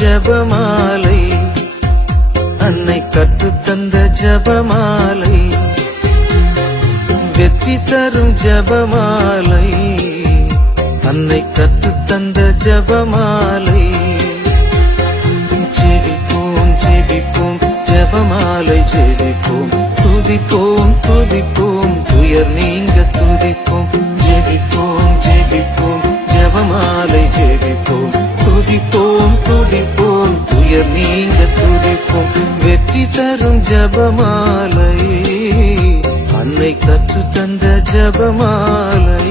ஜபமாலை, அன்னை கற்றுத்தந்த ஜபமாலை, வெற்றி தரும் ஜபமாலை, அன்னை கற்றுத்தந்த ஜபமாலை. ஜெபிப்போம் ஜெபிப்போம் ஜபமாலை ஜெபிப்போம், துதிப்போம் துதிப்போம் துயர் நீங்க துதிப்போம். ஜெபிப்போம் ஜெபிப்போம் ஜபமாலை ஜெபிப்போம், துதிப்போம் துதிப்போம் துயர் நீங்க துதிப்போம். வெற்றி தரும் ஜபமாலை, அன்னை கற்று தந்த ஜபமாலை.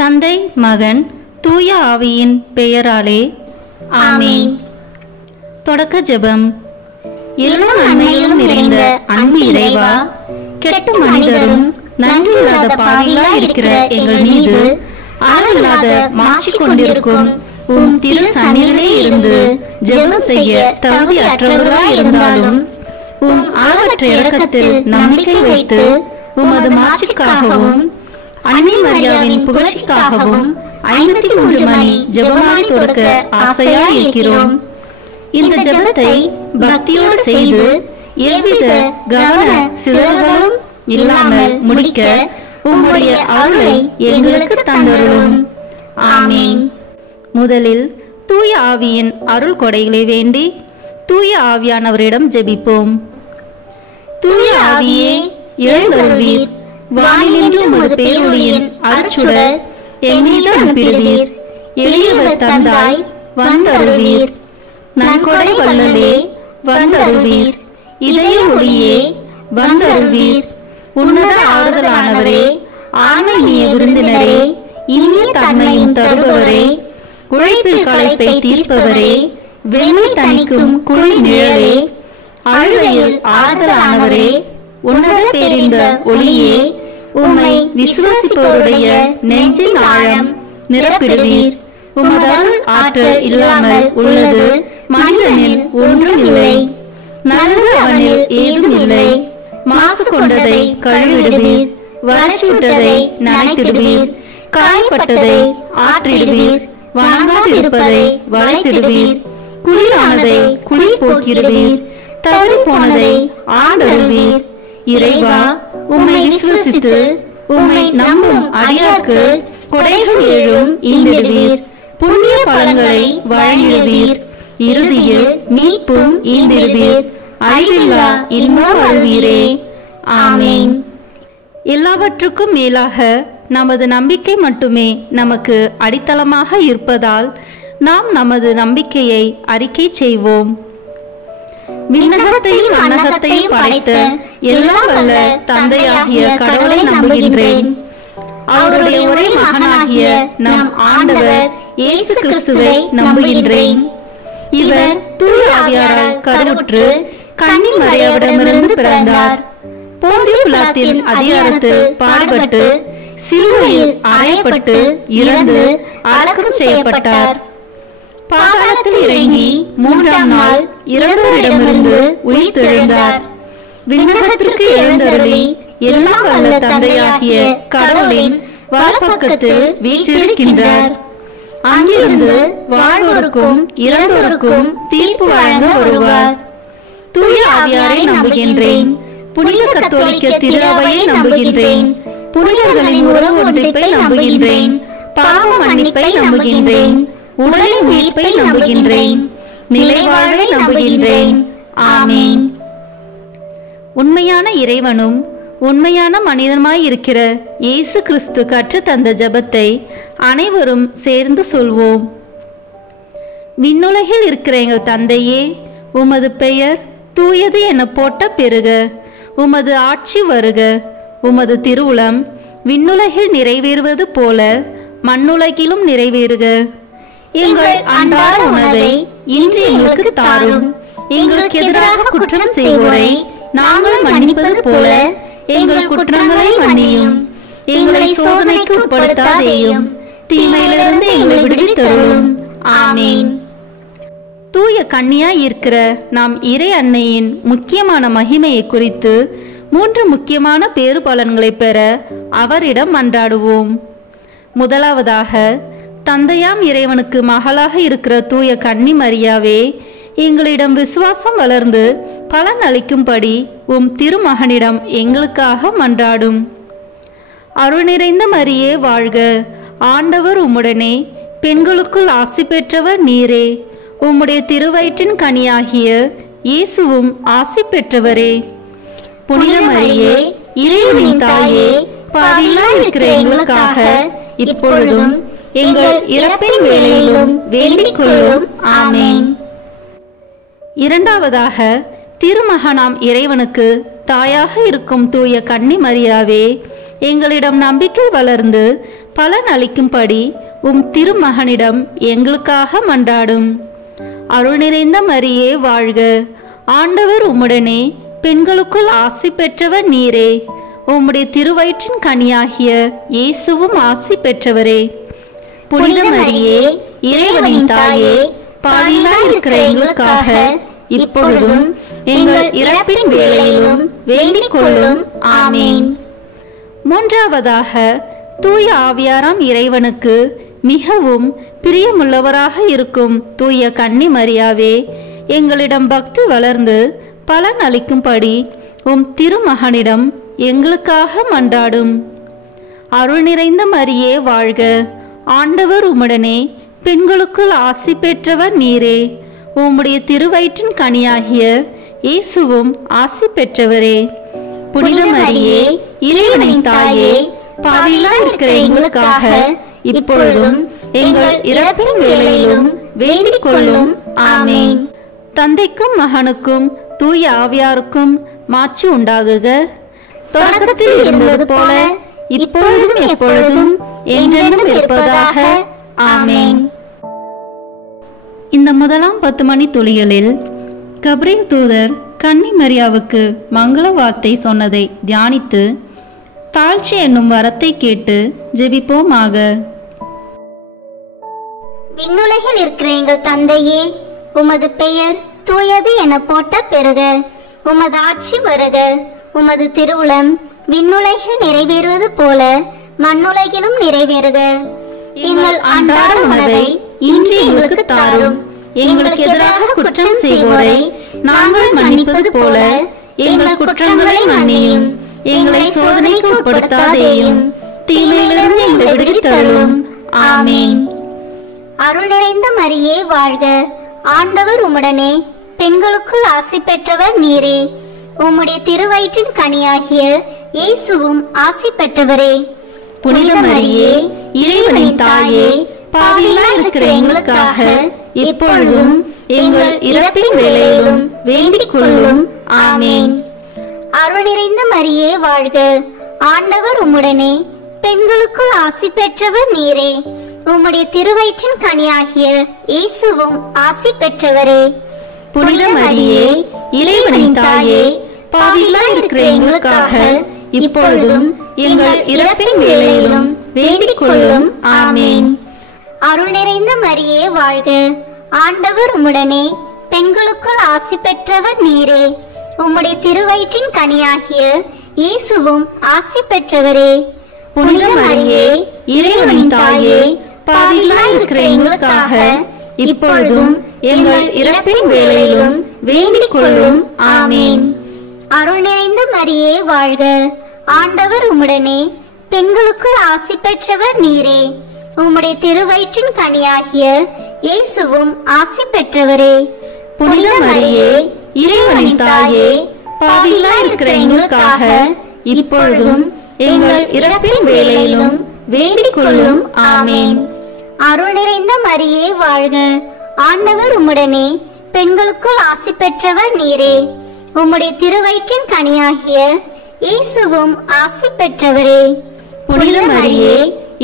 தந்தை மகன் தூய ஆவியின் பெயராலே ஆமென். தொடக்க ஜெபம். எல்லா நன்மைகளும் நிறைந்த அன்பு இறைவா, கெட்ட மனிதரும் நன்றியில்லாத பாவிகளாய் இருக்கிற எங்கள் மீது அளவில்லாத மாட்சி கொண்டிருக்கும் உம் திரு சந்நிதியிலே இருந்து ஜெபம் செய்ய தகுதி அற்றவர்களாய் இருந்தாலும் உம் அளவற்ற இரக்கத்தில் நம்பிக்கை வைத்து உமது மாட்சிக்காகவும் அன்னை மரியாவின் புகழ்ச்சிக்காகவும் 53 மணி ஜெபமாலை தொடக்க ஆசையாய் இருக்கிறோம். இந்த ஜெபத்தை பக்தியோடு செய்து எவ்வித கவன சிதறல்களும் இல்லாமல் முடிக்க உம்முடைய அருளை எங்களுக்கு தந்தருளும். ஆமென். முதலில் தூய ஆவியின் அருள் கொடைகளை வேண்டி தூய ஆவியானவரிடம் ஜெபிப்போம். தூய ஆவியே எழுந்தருள்வீர், வானிலின்று உமது பேரொளியின் அருட்சுடர் எம்மீது அனுப்பிடுவீர். எளியவர் தந்தாய் வந்தருள்வீர், நன்கொடை வள்ளலே வந்தருள்வீர். இதய ஒளியே வந்தருள்வீர். உன்னத ஆறுதலானவரே, ஆன்மீக விருந்தினரே, இனிய தன்மையும் தருபவரே, உழைப்பில் களைப்பை தீர்ப்பவரே, வெண்மை தணிக்கும் குளிர் நிழலே, அழுகையில் ஆறுதலானவரே, உன்னத பேரின்ப ஒளியே, உம்மை விசுவாசிப்பவருடைய நெஞ்சின் ஆழம் நிரப்பிடுவீர். உமது அருள் ஆற்றல் இல்லாமல் உள்ளது மனிதனில் ஒன்றும் இல்லை, நல்லது அவனில் ஏதும் இல்லை. மாசு கொண்டதை கழுவிடுவீர், வறட்சிவிட்டதை நனைத்திடுவீர், காயப்பட்டதை ஆற்றிடுவீர், வணங்காதிருப்பதை வளைத்திடுவீர், குளிரானதை குளிர் போக்கிடுவீர், தவறி போனதை ஆண்டருள்வீர். இறைவா, உம்மை விசுவசித்து உம்மை நம்பும் அடியார்க்கு கொடைகள் ஏழும் ஈந்திடுவீர், புண்ணிய பலன்களை வழங்கிடுவீர், இறுதியில் மீட்பும் ஈந்திடுவீர், அழிவில்லா இன்பம் வாழ்வீரே. ஆமென். எல்லாவற்றுக்கும் மேலாக நமது நம்பிக்கை மட்டுமே நமக்கு அடித்தளமாக இருப்பதால் நாம் நமது நம்பிக்கையை அறிக்கை செய்வோம். விண்ணகத்தையும் மண்ணகத்தையும் படைத்த எல்லாம் வல்ல தந்தையாகிய கடவுளை நம்புகின்றேன். அவருடைய ஒரே மகனாகிய நம் ஆண்டவர் இயேசு கிறிஸ்துவை நம்புகின்றேன். இவர் தூய ஆவியாரால் கருவுற்று கன்னி மரியாவிடமிருந்து பிறந்தார். போந்திய பிலாத்தின் அதிகாரத்தில் பாடுபட்டு சிலுவையில் அறையப்பட்டு இறந்து அடக்கம் செய்யப்பட்டார். பாதாளத்தில் இறங்கி 3ஆம் நாள் இறந்தோரிடமிருந்து உயிர்த்தெழுந்தார். விண்ணகத்திற்கு எழுந்தருளி எல்லாம் வல்ல தந்தையாகிய கடவுளின் வலப்பக்கத்தில் வீற்றிருக்கின்றார். அங்கிருந்து வாழ்வோருக்கும் இறந்தோருக்கும் தீர்ப்பு வழங்க வருவார். தூய ஆவியாரை நம்புகின்றேன். புனித கத்தோலிக்க திரு அவையை நம்புகின்றேன். புனிதர்களின் உறவு ஒன்றிப்பை நம்புகின்றேன். பாவ மன்னிப்பை நம்புகின்றேன். உடலின் உயிர்ப்பை நம்புகின்றேன். நிலைவாழ்வை நம்புகின்றேன். ஆமென். உண்மையான இறைவனும் உண்மையான மனிதனுமாய் இருக்கிற இயேசு கிறிஸ்து கற்று தந்த ஜெபத்தை அனைவரும் சேர்ந்து சொல்வோம். விண்ணுலகில் இருக்கிற எங்கள் தந்தையே, உமது பெயர் தூயது என போட்ட பெருக. உமது ஆட்சி வருக. உமது திருவுளம் விண்ணுலகில் நிறைவேறுவது போல மண்ணுலகிலும் நிறைவேறுக. எங்கள் அன்றாட உணவை இன்று எங்களுக்கு தாரும். எங்களுக்கு எதிராக குற்றம் செய்வோரை நாங்கள் மன்னிப்பது போல எங்கள் குற்றங்களை மன்னியும். எங்களை சோதனைக்கு உட்படுத்தாதேயும், தீமையிலிருந்து எங்களை விடுவித்தருளும். ஆமென். தூய கன்னியாய் இருக்கிற நாம் இறை அன்னையின் முக்கியமான மகிமையை குறித்து 3 முக்கியமான பேறு பலன்களை பெற அவரிடம் மன்றாடுவோம். முதலாவதாக, தந்தையாம் இறைவனுக்கு மகளாக இருக்கிற தூய கன்னி மரியாவே, எங்களிடம் விசுவாசம் வளர்ந்து பலன் அளிக்கும்படி உம் திருமகனிடம் எங்களுக்காக மன்றாடும். அருள் நிறைந்த மரியே வாழ்க, ஆண்டவர் உம்முடனே, பெண்களுக்குள் ஆசி பெற்றவர் நீரே. உம்முடைய திருவயிற்றின் கனியாகிய இயேசுவும் ஆசி பெற்றவரே. புனித மரியே, இறைவனின் தாயே, பாவிகளாய் இருக்கிற எங்களுக்காக இப்பொழுதும் எங்கள் இறப்பின் வேளையிலும் வேண்டிக் கொள்ளும். ஆமென். இரண்டாவதாக, திருமகனாம் இறைவனுக்கு தாயாக இருக்கும் தூய கன்னி மரியாவே, எங்களிடம் நம்பிக்கை வளர்ந்து பலன் அளிக்கும்படி உம் திருமகனிடம் எங்களுக்காக மன்றாடும். அருள் நிறைந்த மரியே வாழ்க, ஆண்டவர் உம்முடனே, பெண்களுக்குள் ஆசி பெற்றவர் நீரே. உம்முடைய திருவயிற்றின் கனியாகிய இயேசுவும் ஆசி பெற்றவரே. புனித மரியே, இறைவனின் தாயே, பாவிகளாய் இருக்கிற எங்களுக்காக இப்பொழுதும் எங்கள் இறப்பின் வேளையிலும் வேண்டிக் கொள்ளும். ஆமென். மூன்றாவதாக, தூய ஆவியாராம் இறைவனுக்கு மிகவும் பிரியமுள்ளவராக இருக்கும் தூய கன்னி மரியாவே, எங்களிடம் பக்தி வளர்ந்து பலன் அளிக்கும்படி உம் திருமகனிடம் எங்களுக்காக மன்றாடும். அருள் நிறைந்த மரியே வாழ்க, ஆண்டவர் உம்முடனே, பெண்களுக்குள் ஆசி பெற்றவர் நீரே. உம்முடைய திருவயிற்றின் கனியாகிய இயேசுவும் ஆசி பெற்றவரே. புனித மரியே, இறைவனின் தாயே, பாவிகளாய் இருக்கிற எங்களுக்காக இப்பொழுதும் எங்கள் இறப்பின் வேளையிலும் வேண்டிக் கொள்ளும். ஆமென். தந்தைக்கும் மகனுக்கும் தூய ஆவியாருக்கும் மாட்சி உண்டாகுக. தொடக்கத்தில் இருந்தது போல இப்பொழுதும் எப்பொழுதும் என்றென்றும் இருப்பதாக. ஆமென். இந்த முதலாம் 10 மணி துளிகளில் கப்ரியேல் தூதர் கன்னி மரியாவுக்கு மங்கள வார்த்தை சொன்னதை தியானித்து தாழ்ச்சி என்னும் வரத்தை கேட்டு ஜெபிப்போமாக. விண்ணுலகில் இருக்கிற எங்கள் தந்தையே, உமது பெயர் தூயது என போட்ட பெறுக. உமது ஆட்சி வருக. உமது திருவுளம் விண்ணுலகில் நிறைவேறுவது போல மண்ணுலகிலும் நிறைவேறுக. எங்கள் அன்றாட உணவை இன்று எங்களுக்கு தாரும். எங்களுக்கு எதிராக குற்றம் செய்வோரை நாங்கள் மன்னிப்பது போல எங்கள் குற்றங்களை மன்னியும். எங்களை சோதனைக்கு உட்படுத்தாதேயும், தீமையிலிருந்து எங்களை விடுவித்தருளும். ஆமென். அருள் நிறைந்த மரியே வாழ்க, ஆண்டவர் உம்முடனே, பெண்களுக்குள் ஆசி பெற்றவர் நீரே. உம்முடைய திருவயிற்றின் கனியாகிய இயேசுவும் ஆசி பெற்றவரே. புனித மரியே, இறைவனின் தாயே, பாவிகளாய் இருக்கிற எங்களுக்காக இப்பொழுதும் எங்கள் இறப்பின் வேளையிலும் வேண்டிக் கொள்ளும். ஆமென். அருள் நிறைந்த மரியே வாழ்க, ஆண்டவர் உம்முடனே, பெண்களுக்குள் ஆசி பெற்றவர் நீரே. உம்முடைய திருவயிற்றின் கனியாகிய இயேசுவும் ஆசி பெற்றவரே. புனித மரியே, இறைவனின் தாயே, பாவிகளாய் இருக்கிற எங்களுக்காக இப்பொழுதும் எங்கள் இறப்பின் வேளையிலும் வேண்டிக் கொள்ளும். ஆமென். அருள் நிறைந்த மரியே வாழ்க, ஆண்டவர் உம்முடனே, பெண்களுக்குள் ஆசி பெற்றவர் நீரே. உம்முடைய திருவயிற்றின் கனியாகிய இயேசுவும் ஆசி பெற்றவரே. புனித மரியே, இறைவனின் தாயே, பாவிகளாய் இருக்கிற எங்களுக்காக இப்பொழுதும் எங்கள் இறப்பின் வேளையிலும் வேண்டிக் கொள்ளும். ஆமென். அருள் நிறைந்த மரியே வாழ்க, ஆண்டவர் உம்முடனே, பெண்களுக்குள் ஆசி பெற்றவர் நீரே. உம்முடைய திருவயிற்றின் கனியாகிய இயேசுவும் ஆசி பெற்றவரே. புனித மரியே, இறைவனின் தாயே, பாவிகளாய் இருக்கிற எங்களுக்காக இப்பொழுதும் எங்கள் இறப்பின் வேளையிலும் வேண்டிக் கொள்ளும். ஆமென். அருள் நிறைந்த மரியே வாழ்க, ஆண்டவர் உம்முடனே, பெண்களுக்குள் ஆசி பெற்றவர் நீரே. உம்முடைய திருவயிற்றின் கனியாகிய இயேசுவும் ஆசி பெற்றவரே. புனித மரியே,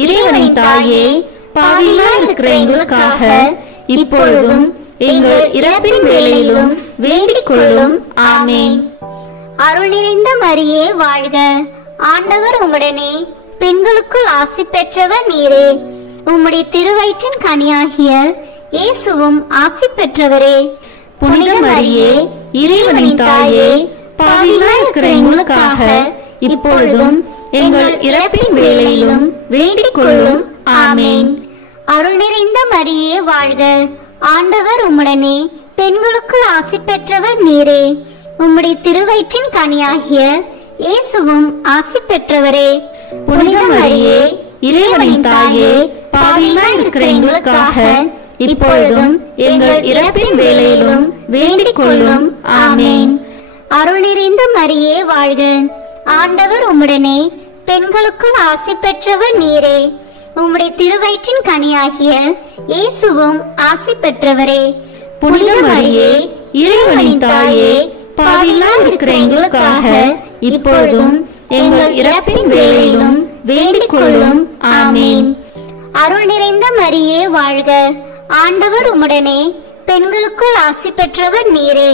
இறைவனின் தாயே, பாவிகளாய் இருக்கிற எங்களுக்காக இப்பொழுதும் எங்கள் இறப்பின் வேளையிலும் வேண்டிக் கொள்ளும். ஆமென். அருள் நிறைந்த மரியே வாழ்க, ஆண்டவர் உம்முடனே, பெண்களுக்குள் ஆசி பெற்றவர் நீரே. உம்முடைய திருவயிற்றின் கனியாகிய இயேசுவும் ஆசி பெற்றவரே. புனித மரியே, இறைவனின் தாயே, பாவிகளாய் இருக்கிற எங்களுக்காக இப்பொழுதும் எங்கள் இறப்பின் வேளையிலும் வேண்டிக் கொள்ளும். ஆமென். அருள் நிறைந்த மரியே வாழ்க, ஆண்டவர் உம்முடனே, பெண்களுக்குள் ஆசி பெற்றவர் நீரே. உம்முடைய திருவயிற்றின் கனியாகிய இயேசுவும் ஆசி பெற்றவரே. புனித மரியே, இறைவனின் தாயே, பாவிகளாய் இருக்கிற எங்களுக்காக இப்பொழுதும் எங்கள் இறப்பின் வேளையிலும் வேண்டிக் கொள்ளும். ஆமேன். அருள் நிறைந்த மரியே வாழ்க, ஆண்டவர் உம்முடனே, பெண்களுக்குள் ஆசி பெற்றவர் நீரே. உம்முடைய திருவயிற்றின் கனியாகிய இயேசுவும் ஆசி பெற்றவரே. புனித மரியே, இறைவனின் தாயே, பாவிகளாய் இருக்கிற எங்களுக்காக இப்பொழுதும் எங்கள் இறப்பின் வேளையிலும் வேண்டிக் கொள்ளும். ஆமேன். அருள் நிறைந்த மரியே வாழ்க, ஆண்டவர் உம்முடனே, பெண்களுக்குள் ஆசி பெற்றவர் நீரே.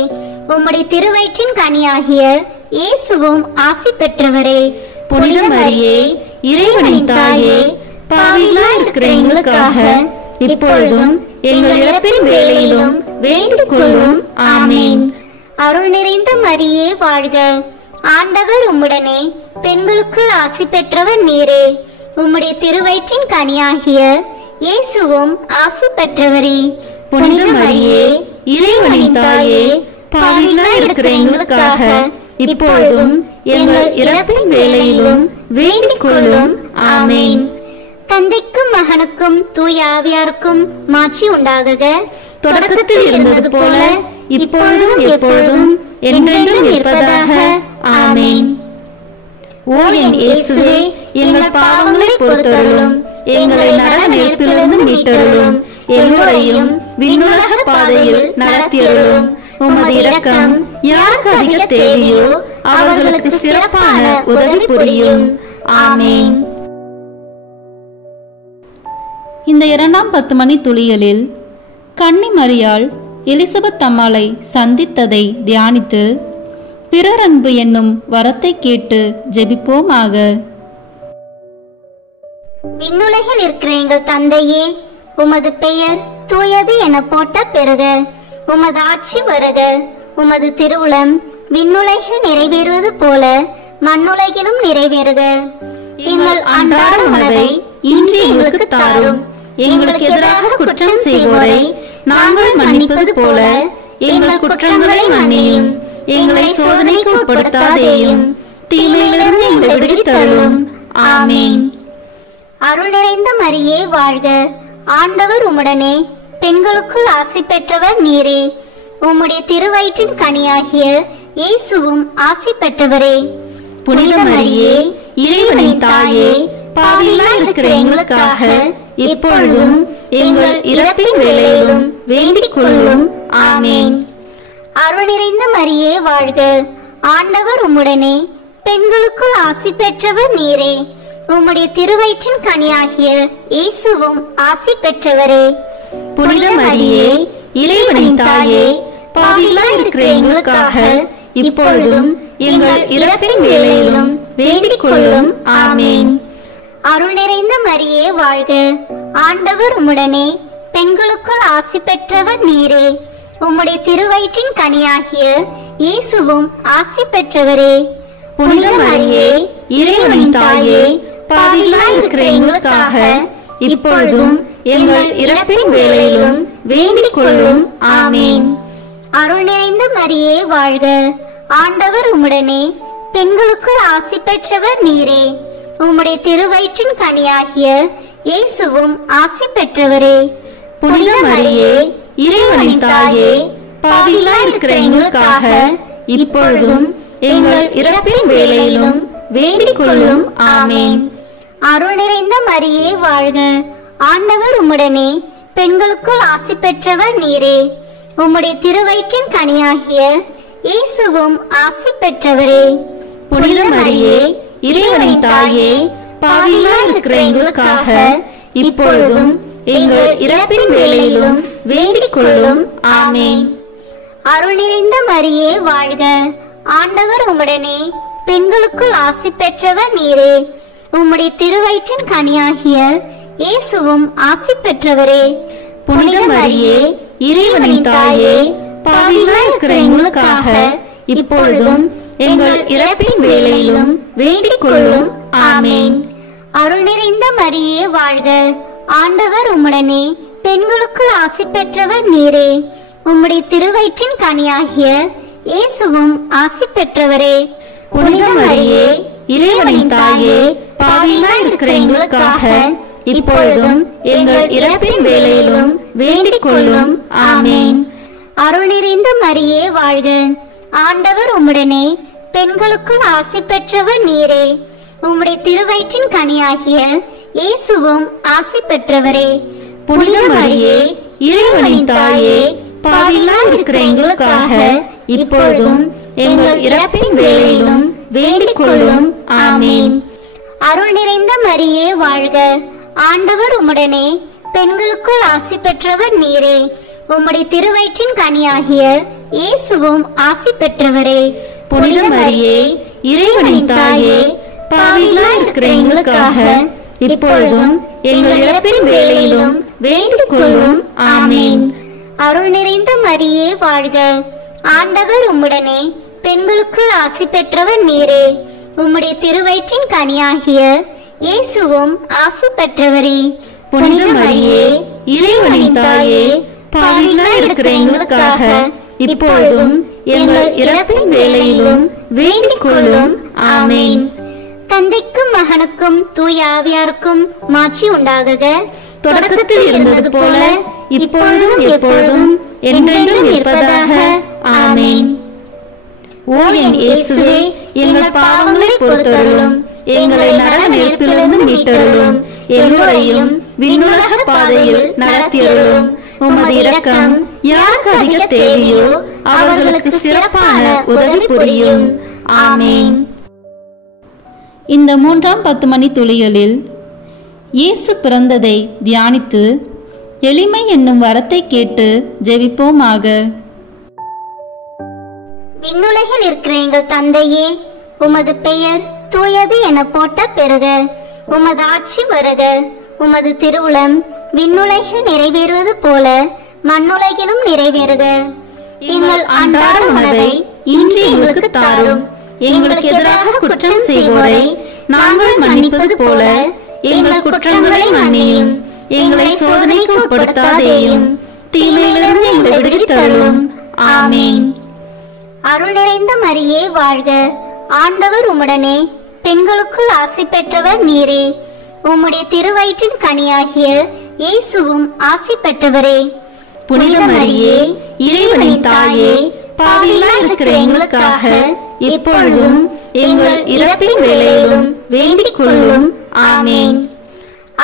உம்முடைய திருவயிற்றின் கனியாகிய இயேசுவும் ஆசி பெற்றவரே. புனித மரியே, இறைவனின் தாயே, பாவிகளாய் இருக்கிற எங்களுக்காக இப்பொழுதும் எங்கள் இறப்பின் வேளையிலும் வேண்டிக் கொள்ளும். ஆமேன். அருள் நிறைந்த மரியே வாழ்க, ஆண்டவர் உம்முடனே, பெண்களுக்குள் ஆசி பெற்றவர் நீரே. உம்முடைய திருவயிற்றின் கனியாகிய இயேசுவும் ஆசி பெற்றவரே. புனித மரியே, இறைவனின் தாயே, பாவிகளாய் இருக்கிற எங்களுக்காக இப்பொழுதும் எங்கள் இறப்பின் வேளையிலும் வேண்டிக் கொள்ளும். ஆமேன். தந்தைக்கும் மகனுக்கும் தூய ஆவியாருக்கும் மாட்சி உண்டாகுக. தொடக்கத்தில் இருந்தது போல இப்பொழுதும் எப்பொழுதும் என்றென்றும் இருப்பதாக. ஆமேன். ஓ என் இயேசுவே, எங்கள் பாவங்களை பொறுத்தருளும், எங்களை நரக நெருப்பிலிருந்து மீட்டருளும், எல்லோரையும் விண்ணுலக பாதையில் நடத்தியருளும். உமது இரக்கம் யாருக்கு அதிக தேவையோ அவர்களுக்கு சிறப்பான உதவி புரியும். ஆமேன். இந்த 2ஆம் 10 மணி துளிகளில் கன்னி மரியாள் எலிசபெத் அம்மாளை சந்தித்ததை தியானித்து பிறர் அன்பு என்னும் வரத்தை கேட்டு ஜெபிப்போமாக. விண்ணுலகில் இருக்கிற எங்கள் தந்தையே, உமது பெயர் தூயது என போட்ட பெறுக. உமது ஆட்சி வருக. உமது திருவுளம் விண்ணுலகில் நிறைவேறுவது போல மண்ணுலகிலும் நிறைவேறுக. எங்கள் அன்றாட உணவை இன்று எங்களுக்கு தாரும். எங்களுக்கு எதிராக குற்றம் செய்வோரை நாங்கள் மன்னிப்பது போல எங்கள் குற்றங்களை மன்னியும். எங்களை சோதனைக்கு உட்படுத்தாதேயும், தீமையிலிருந்து எங்களை விடுவித்தருளும். ஆமேன். அருள் நிறைந்த மரியே வாழ்க, ஆண்டவர் உம்முடனே, பெண்களுக்குள் ஆசி பெற்றவர் நீரே. உம்முடைய திருவயிற்றின் கனியாகிய இயேசுவும் ஆசி பெற்றவரே. புனித மரியே, இறைவனின் தாயே, பாவிகளாய் இருக்கிற எங்களுக்காக இப்பொழுதும் எங்கள் இறப்பின் வேளையிலும் வேண்டிக் கொள்ளும். ஆமேன். அருள் நிறைந்த மரியே வாழ்க, ஆண்டவர் உம்முடனே, பெண்களுக்குள் ஆசி பெற்றவர் நீரே. உம்முடைய திருவயிற்றின் கனியாகிய இயேசுவும் ஆசி பெற்றவரே. புனித மரியே, இறைவனின் தாயே, பாவிகளாய் இருக்கிற எங்களுக்காக இப்பொழுதும் எங்கள் இறப்பின் வேளையிலும் வேண்டிக் கொள்ளும். ஆமேன். அருள் நிறைந்த மரியே வாழ்க, ஆண்டவர் உம்முடனே, பெண்களுக்குள் ஆசி பெற்றவர் நீரே. உம்முடைய திருவயிற்றின் கனியாகிய இயேசுவும் ஆசி பெற்றவரே. புனித மரியே, இறைவனின் தாயே, பாவிகளாய் இருக்கிற எங்களுக்காக இப்பொழுதும் எங்கள் இறப்பின் வேளையிலும் வேண்டிக் கொள்ளும். ஆமேன். அருள் நிறைந்த மரியே வாழ்க, ஆண்டவர் உம்முடனே, பெண்களுக்குள் ஆசி பெற்றவர் நீரே. உம்முடைய திருவயிற்றின் கனியாகிய இயேசுவும் ஆசி பெற்றவரே. புனித மரியே, இறைவனின் தாயே, பாவிகளாய் இருக்கிற எங்களுக்காக இப்பொழுதும் எங்கள் இறப்பின் வேளையிலும் வேண்டிக் கொள்ளும். ஆமேன். அருள் நிறைந்த மரியே வாழ்க, ஆண்டவர் உம்முடனே, பெண்களுக்குள் ஆசி பெற்றவர் நீரே. உம்முடைய திருவயிற்றின் கனியாகிய இயேசுவும் ஆசி பெற்றவரே. புனித மரியே, இறைவனின் தாயே, பாவிகளாய் இருக்கிற எங்களுக்காக இப்பொழுதும் எங்கள் இறப்பின் வேளையிலும் வேண்டிக் கொள்ளும். ஆமேன். அருள் நிறைந்த மரியே வாழ்க, ஆண்டவர் உம்முடனே, பெண்களுக்குள் ஆசி பெற்றவர் நீரே. உம்முடைய திருவயிற்றின் கனியாகிய இயேசுவும் ஆசி பெற்றவரே. புனித மரியே, இறைவனின் தாயே, பாவிகளாய் இருக்கிற எங்களுக்காக இப்பொழுதும் எங்கள் இறப்பின் வேளையிலும் வேண்டிக் கொள்ளும். ஆமேன். அருள் நிறைந்த மரியே வாழ்க, ஆண்டவர் உம்முடனே பெண்களுக்குள் ஆசி பெற்றவர் நீரே. உம்முடைய திருவயிற்றின் கனியாகிய இயேசுவும் ஆசி பெற்றவரே. புனித மரியே, இறைவனின் தாயே, பாவிகளாய் இருக்கிற எங்களுக்காக இப்பொழுதும் எங்கள் இறப்பின் வேளையிலும் வேண்டிக் கொள்ளும். ஆமேன். அருள் நிறைந்த மரியே வாழ்க. ஆண்டவர் உம்முடனே பெண்களுக்குள் ஆசி பெற்றவர் நீரே. உம்முடைய திருவயிற்றின் கனியாகிய இயேசுவும் ஆசி பெற்றவரே. புனித மரியே, இறைவனின் தாயே, பாவிகளாய் இருக்கிற எங்களுக்காக இப்பொழுதும் எங்கள் இறப்பின் வேளையிலும் வேண்டிக் கொள்ளும். ஆமேன். அருள் நிறைந்த மரியே வாழ்க. ஆண்டவர் உம்முடனே பெண்களுக்குள் ஆசி பெற்றவர் நீரே. உம்முடைய திருவயிற்றின் கனியாகிய இயேசுவும் ஆசி பெற்றவரே. புனித மரியே, இறைவனின் தாயே, பாவிகளாய் இருக்கிற எங்களுக்காக இப்பொழுதும் எங்கள் இறப்பின் வேளையிலும் வேண்டிக் கொள்ளும். ஆமேன். அருள் நிறைந்த மரியே வாழ்க. ஆண்டவர் உம்முடனே பெண்களுக்குள் ஆசி பெற்றவர் நீரே. உம்முடைய திருவயிற்றின் கனியாகிய இயேசுவும் ஆசி பெற்றவரே. புனித மரியே, இறைவனின் தாயே, பாவிகளாய் இருக்கிற எங்களுக்காக இப்பொழுதும் எங்கள் இறப்பின் வேளையிலும் வேண்டிக் கொள்ளும். ஆமேன். தந்தைக்கும் மகனுக்கும் தூய ஆவியாருக்கும் மாட்சி உண்டாகுக. தொடக்கத்தில் இருந்தது போல இப்பொழுதும் எப்பொழுதும் என்றென்றும் இருப்பதாக. ஆமேன். ஓ என் இயேசுவே, எங்கள் பாவங்களை பொறுத்தருளும், எங்களை நரக நெருப்பிலிருந்து மீட்டருளும், எல்லோரையும் விண்ணுலக பாதையில் நடத்தியருளும். உமது இரக்கம் யாருக்கு அதிக தேவையோ அவர்களுக்கு சிறப்பான உதவி புரியும். ஆமேன். இந்த 3ஆம் 10 மணி துளிகளில் இயேசு பிறந்ததை தியானித்து எளிமை என்னும் வரத்தை கேட்டு ஜெபிப்போமாக. விண்ணுலகில் இருக்கிற எங்கள் தந்தையே, உமது பெயர் தூயது என போட்ட பெறுக. உமது ஆட்சி வருக. உமது திருவுளம் விண்ணுலகில் நிறைவேறுவது போல மண்ணுலகிலும் நிறைவேறுக. எங்கள் அன்றாட உணவை இன்று எங்களுக்கு தாரும். எங்களுக்கு எதிராக குற்றம் செய்வோரை நாங்கள் மன்னிப்பது போல எங்கள் குற்றங்களை மன்னியும். எங்களை சோதனைக்கு உட்படுத்தாதேயும், தீமையிலிருந்து எங்களை விடுவித்தருளும். ஆமேன். அருள் நிறைந்த மரியே வாழ்க. ஆண்டவர் உம்முடனே பெண்களுக்குள் ஆசி பெற்றவர் நீரே. உம்முடைய திருவயிற்றின் கனியாகிய இயேசுவும் ஆசி பெற்றவரே. புனித மரியே, இறைவனின் தாயே, பாவிகளாய் இருக்கிற எங்களுக்காக இப்பொழுதும் எங்கள் இறப்பின் வேளையிலும் வேண்டிக் கொள்ளும். ஆமேன்.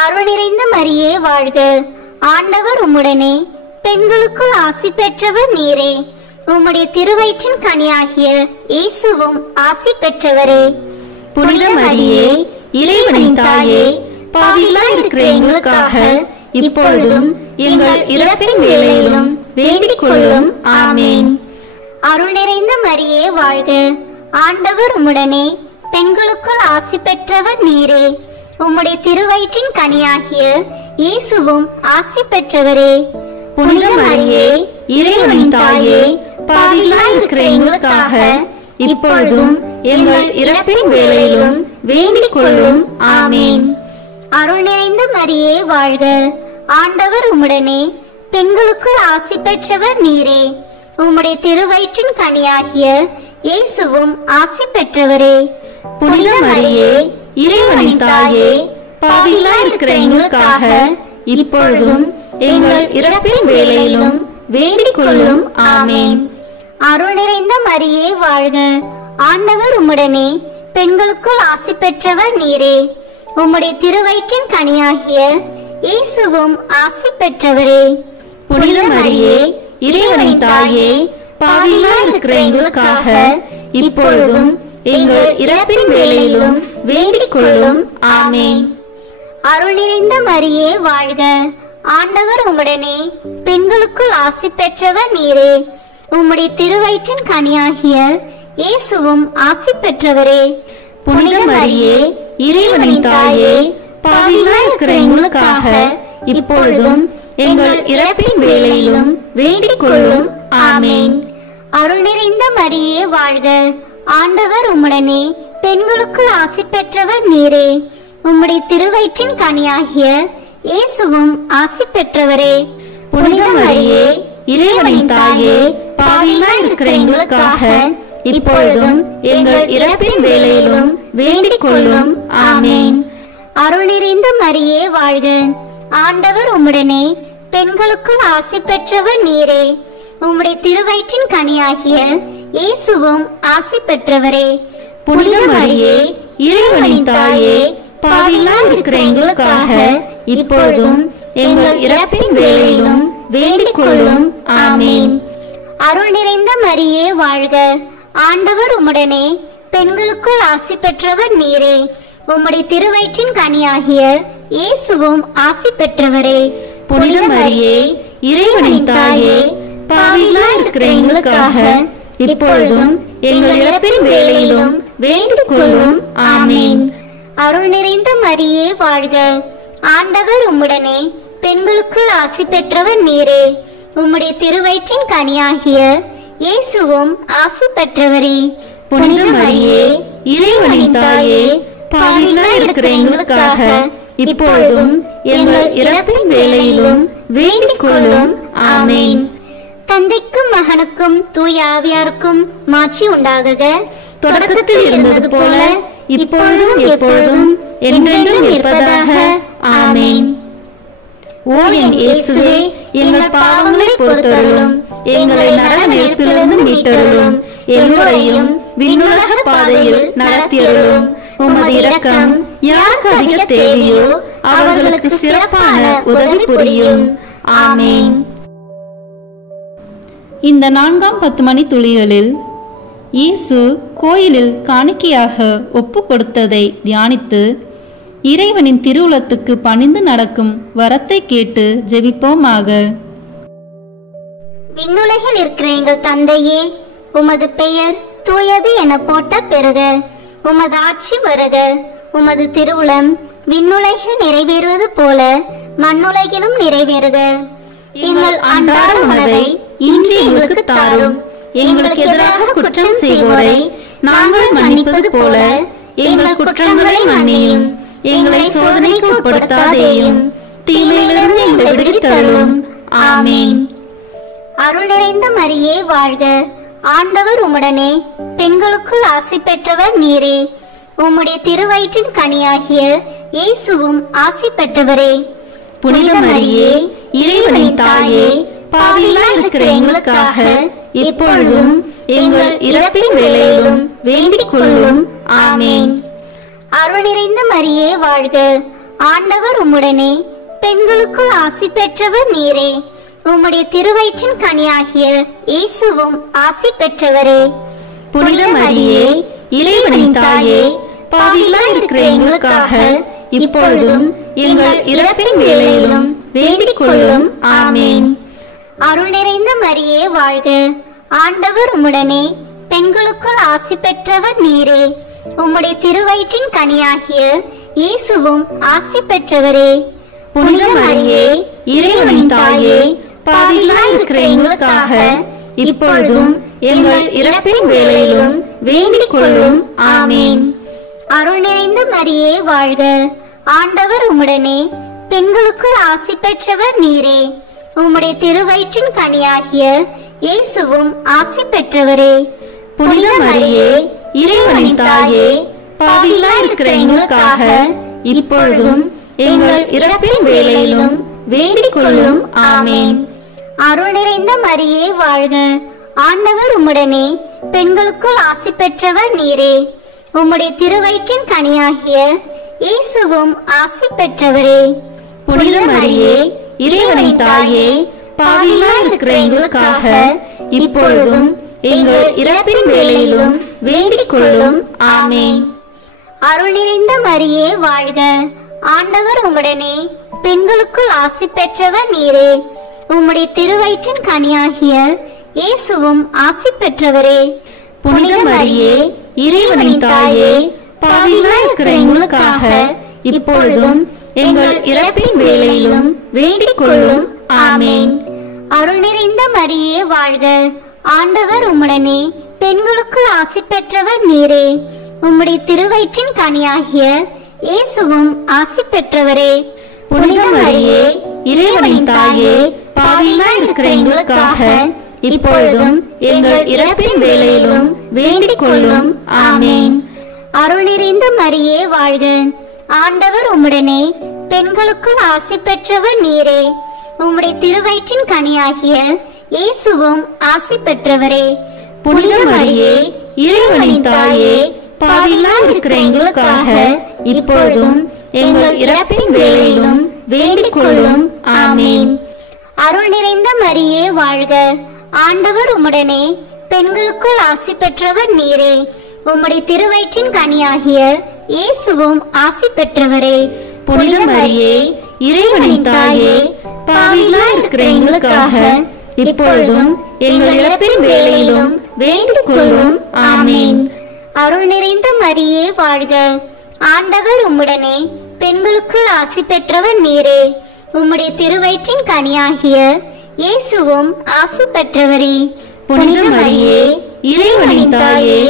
அருள் நிறைந்த மரியே வாழ்க. ஆண்டவர் உம்முடனே பெண்களுக்குள் ஆசி பெற்றவர் நீரே. உம்முடைய திருவயிற்றின் கனியாகிய இயேசுவும் ஆசி பெற்றவரே. புனித மரியே, இறைவனின் தாயே, பாவிகளாய் இருக்கிற எங்களுக்காக இப்பொழுதும் எங்கள் இறப்பின் வேளையிலும் வேண்டிக் கொள்ளும். ஆமேன். அருள் நிறைந்த மரியே வாழ்க. ஆண்டவர் உம்முடனே பெண்களுக்குள் ஆசி பெற்றவர் நீரே. உம்முடைய திருவயிற்றின் கனியாகிய இயேசுவும் ஆசி பெற்றவரே. புனித மரியே, இறைவனின் தாயே, பாவிகளாய் இருக்கிற எங்களுக்காக இப்பொழுதும் எங்கள் இறப்பின் வேளையிலும் வேண்டிக் கொள்ளும். ஆமேன். அருள் நிறைந்த மரியே வாழ்க. ஆண்டவர் உம்முடனே பெண்களுக்குள் ஆசி பெற்றவர் நீரே. உம்முடைய திருவயிற்றின் கனியாகிய இயேசுவும் ஆசி பெற்றவரே. புனித மரியே, இறைவனின் தாயே, பாவிகளாய் இருக்கிற எங்களுக்காக இப்பொழுதும் எங்கள் இறப்பின் வேளையிலும் வேண்டிக் கொள்ளும். ஆமேன். அருள் நிறைந்த மரியே வாழ்க. ஆண்டவர் உம்முடனே பெண்களுக்குள் ஆசி பெற்றவர் நீரே. உம்முடைய திருவயிற்றின் கனியாகிய இயேசுவும் ஆசி பெற்றவரே. புனித மரியே, இறைவனின் தாயே, பாவிகளாய் இருக்கிற எங்களுக்காக இப்பொழுதும் எங்கள் இறப்பின் வேளையிலும் வேண்டிக் கொள்ளும். ஆமேன். அருள் நிறைந்த மரியே வாழ்க. ஆண்டவர் உம்முடனே பெண்களுக்குள் ஆசி பெற்றவர் நீரே. உம்முடைய திருவயிற்றின் கனியாகிய இயேசுவும் ஆசி பெற்றவரே. புனித மரியே, இறைவனின் தாயே, பாவிகளாய் இருக்கிற எங்களுக்காக இப்பொழுதும் எங்கள் இறப்பின் வேளையிலும் வேண்டிக் கொள்ளும். ஆமேன். அருள் நிறைந்த மரியே வாழ்க. ஆண்டவர் உம்முடனே பெண்களுக்குள் ஆசி பெற்றவர் நீரே. உம்முடைய திருவயிற்றின் கனியாகிய இயேசுவும் ஆசி பெற்றவரே. புனித மரியே, இறைவனின் தாயே, பாவிகளாய் இருக்கிற எங்களுக்காக இப்பொழுதும் எங்கள் இறப்பின் வேளையிலும் வேண்டிக் கொள்ளும். ஆமேன். அருள் நிறைந்த மரியே வாழ்க. ஆண்டவர் உம்முடனே, பெண்களுக்குள் ஆசி பெற்றவர் நீரே. உம்முடைய திருவயிற்றின் கனியாகிய இயேசுவும் ஆசி பெற்றவரே. புனித மரியே, இறைவனின் தாயே, பாவிகளாய் இருக்கிற எங்களுக்காக இப்பொழுதும் எங்கள் இறப்பின் வேளையிலும் வேண்டிக் கொள்ளும். ஆமேன். அருள் நிறைந்த மரியே வாழ்க. ஆண்டவர் உம்முடனே, பெண்களுக்குள் ஆசி பெற்றவர் நீரே. உம்முடைய திருவயிற்றின் கனியாகிய இயேசுவும் ஆசி பெற்றவரே. புனித மரியே, இறைவனின் தாயே, பாவிகளாய் இருக்கிற எங்களுக்காக இப்பொழுதும் எங்கள் இறப்பின் வேளையிலும் வேண்டிக் கொள்ளும். ஆமேன். அருள் நிறைந்த மரியே வாழ்க. ஆண்டவர் உம்முடனே, பெண்களுக்குள் ஆசி பெற்றவர் நீரே. உம்முடைய திருவயிற்றின் கனியாகிய இயேசுவும் ஆசி பெற்றவரே. புனித மரியே, இறைவனின் தாயே, பாவிகளாய் இருக்கிற எங்களுக்காக இப்பொழுதும் எங்கள் இறப்பின் வேளையிலும் வேண்டிக் கொள்ளும். ஆமேன். தந்தைக்கும் மகனுக்கும் தூய ஆவியாருக்கும் மாட்சி உண்டாகுக. தொடக்கத்தில் இருந்தது போல இப்பொழுதும் எப்பொழுதும் என்றென்றும் இருப்பதாக. ஆமேன். ஓ என் இயேசுவே, எங்கள் பாவங்களை பொறுத்தருளும், எங்களை நரக நெருப்பிலிருந்து மீட்டருளும், எல்லோரையும் விண்ணுலக பாதையில் நடத்தியருளும். உமது இரக்கம் யாருக்கு அதிக தேவையோ அவர்களுக்கு சிறப்பான உதவி புரியும். ஆமேன். இந்த 4ஆம் 10 மணி துளிகளில் இயேசு கோயிலில் காணிக்கையாக ஒப்பு கொடுத்ததை தியானித்து இறைவனின் திருவுளத்துக்கு பணிந்து நடக்கும் வரத்தை கேட்டு ஜெபிப்போமாக. விண்ணுலகில் இருக்கிற எங்கள் தந்தையே, உமது பெயர் தூயது என போட்ட பெறுக. உமது ஆட்சி வருக. உமது திருவுளம் விண்ணுலகில் நிறைவேறுவது போல மண்ணுலகிலும் நிறைவேறுக. எங்கள் அன்றாட உணவை இன்று எங்களுக்கு தாரும். எங்களுக்கு எதிராக குற்றம் செய்வோரை நாங்கள் மன்னிப்பது போல எங்கள் குற்றங்களை மன்னியும். எங்களை சோதனைக்கு உட்படுத்தாதேயும், தீமையிலிருந்து எங்களை விடுவித்தருளும். ஆமேன். அருள் நிறைந்த மரியே வாழ்க. ஆண்டவர் உம்முடனே, பெண்களுக்குள் ஆசி பெற்றவர் நீரே. உம்முடைய திருவயிற்றின் கனியாகிய இயேசுவும் ஆசி பெற்றவரே. புனித மரியே, இறைவனின் தாயே, பாவிகளாய் இருக்கிற எங்களுக்காக இப்பொழுதும் எங்கள் இறப்பின் வேளையிலும் வேண்டிக் கொள்ளும். ஆமேன். அருள் நிறைந்த மரியே வாழ்க. ஆண்டவர் உம்முடனே, பெண்களுக்குள் ஆசி பெற்றவர் நீரே. உம்முடைய திருவயிற்றின் கனியாகிய இயேசுவும் ஆசி பெற்றவரே. புனித மரியே, இறைவனின் தாயே, பாவிகளாய் இருக்கிற எங்களுக்காக இப்பொழுதும் எங்கள் இறப்பின் வேளையிலும் வேண்டிக் கொள்ளும். ஆமேன். அருள் நிறைந்த மரியே வாழ்க. ஆண்டவர் உம்முடனே, பெண்களுக்குள் ஆசி பெற்றவர் நீரே. உம்முடைய திருவயிற்றின் கனியாகிய இயேசுவும் ஆசி பெற்றவரே. புனித மரியே, இறைவனின் தாயே, பாவிகளாய் இருக்கிற எங்களுக்காக இப்பொழுதும் எங்கள் இறப்பின் வேளையிலும் வேண்டிக் கொள்ளும். ஆமேன். அருள் நிறைந்த மரியே வாழ்க. ஆண்டவர் உம்முடனே, பெண்களுக்குள் ஆசி பெற்றவர் நீரே. உம்முடைய திருவயிற்றின் கனியாகிய இயேசுவும் ஆசி பெற்றவரே. புனித மரியே, இறைவனின் தாயே, பாவிகளாய் இருக்கிற எங்களுக்காக இப்பொழுதும் எங்கள் இறப்பின் வேளையிலும் வேண்டிக் கொள்ளும். ஆமேன். அருள் நிறைந்த மரியே வாழ்க. ஆண்டவர் உம்முடனே, பெண்களுக்குள் ஆசி பெற்றவர் நீரே. உம்முடைய திருவயிற்றின் கனியாகிய இயேசுவும் ஆசி பெற்றவரே. புனித மரியே, இறைவனின் தாயே, பாவிகளாய் இருக்கிற எங்களுக்காக இப்பொழுதும் எங்கள் இறப்பின் வேளையிலும் வேண்டிக் கொள்ளும். ஆமேன். அருள் நிறைந்த மரியே வாழ்க. ஆண்டவர் உம்முடனே, பெண்களுக்குள் ஆசி பெற்றவர் நீரே. உம்முடைய திருவயிற்றின் கனியாகிய இயேசுவும் ஆசி பெற்றவரே. புனித மரியே, இறைவனின் தாயே, பாவிகளாய் இருக்கிற எங்களுக்காக இப்பொழுதும் எங்கள் இறப்பின் வேளையிலும் வேண்டிக் கொள்ளும். ஆமேன். அருள் நிறைந்த மரியே வாழ்க. ஆண்டவர் உம்முடனே, பெண்களுக்குள் ஆசி பெற்றவர் நீரே. உம்முடைய திருவயிற்றின் கனியாகிய இயேசுவும் ஆசி பெற்றவரே. புனித மரியே இறைவனின் தாயே பாவிகளாய் இருக்கிற எங்களுக்காக இப்பொழுதும் எங்கள் இறப்பின் வேளையிலும் வேண்டிக் கொள்ளும். ஆமேன். அருள் நிறைந்த மரியே வாழ்க. ஆண்டவர் உம்முடனே, பெண்களுக்குள் ஆசி பெற்றவர் நீரே. உம்முடைய திருவயிற்றின் கனியாகிய இயேசுவும் ஆசி பெற்றவரே. புனித மரியே இறைவனின் தாயே பாவிகளாய் இருக்கிற எங்களுக்காக இப்பொழுதும் எங்கள் இறப்பின் வேளையிலும் வேண்டிக் கொள்ளும். ஆமேன். அருள் நிறைந்த மரியே வாழ்க. ஆண்டவர் உம்முடனே, பெண்களுக்குள் ஆசி பெற்றவர் நீரே. உம்முடைய திருவயிற்றின் கனியாகிய இயேசுவும் ஆசி பெற்றவரே. புனித மரியே இறைவனின் தாயே பாவிகளாய் இருக்கிற எங்களுக்காக இப்பொழுதும் எங்கள் இறப்பின் வேளையிலும் வேண்டிக் கொள்ளும். ஆமேன். அருள் நிறைந்த மரியே வாழ்க. ஆண்டவர் உம்முடனே, பெண்களுக்குள் ஆசி பெற்றவர் நீரே. உம்முடைய திருவயிற்றின் கனியாகிய இயேசுவும் ஆசி பெற்றவரே. புனித மரியே இறைவனின் தாயே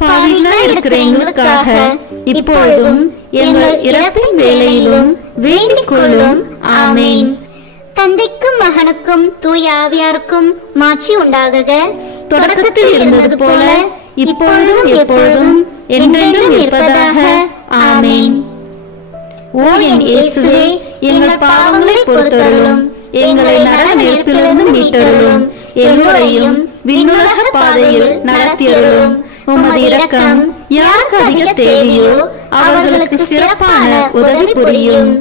பாவிகளாய் இருக்கிற எங்களுக்காக இப்பொழுதும் எங்கள் இறப்பின் வேளையிலும் வேண்டிக் கொள்ளும். ஆமேன். தந்தைக்கும் மகனுக்கும் தூய ஆவியாருக்கும் மாட்சி உண்டாகுக. தொடக்கத்தில் இருந்தது போல இப்பொழுதும் எப்பொழுதும் என்றென்றும் இருப்பதாக. ஆமேன். ஓ என் இயேசுவே, எங்கள் பாவங்களை பொறுத்தருளும், எங்களை நரக நெருப்பிலிருந்து மீட்டருளும், எல்லோரையும் விண்ணுலக பாதையில் நடத்தியருளும். உமது இரக்கம் யாருக்கு அதிக தேவையோ அவர்களுக்கு சிறப்பான உதவி புரியும்.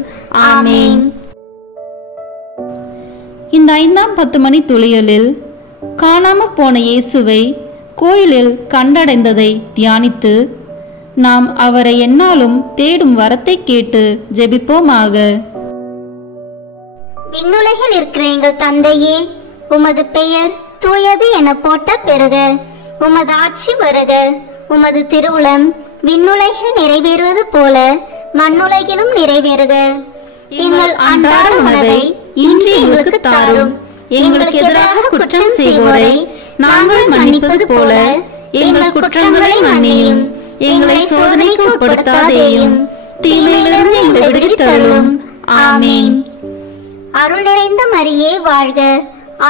ஆமேன். இந்த 5ஆம் 10 மணி துளியலில் காணாமற் போன இயேசுவை கோயிலில் கண்டடைந்ததை தியானித்து நாம் அவரை எந்நாளும் தேடும் வரத்தை கேட்டு ஜெபிப்போமாக. விண்ணுலகில் இருக்கிற எங்கள் தந்தையே, உமது பெயர் தூயது என போட்ட பெறுக. உமது ஆட்சி வருக. உமது திருவுளம் விண்ணுலகில் நிறைவேறுவது போல மண்ணுலகிலும் நிறைவேறுக. எங்கள் அன்றாட உணவை இன்று எங்களுக்கு தாரும். எங்களுக்கு எதிராக குற்றம் செய்வோரை நாங்கள் மன்னிப்பது போல எங்கள் குற்றங்களை மன்னியும். எங்களை சோதனைக்கு உட்படுத்தாதேயும், தீமையிலிருந்து எங்களை விடுவித்தருளும். ஆமேன். அருள் நிறைந்த மரியே வாழ்க.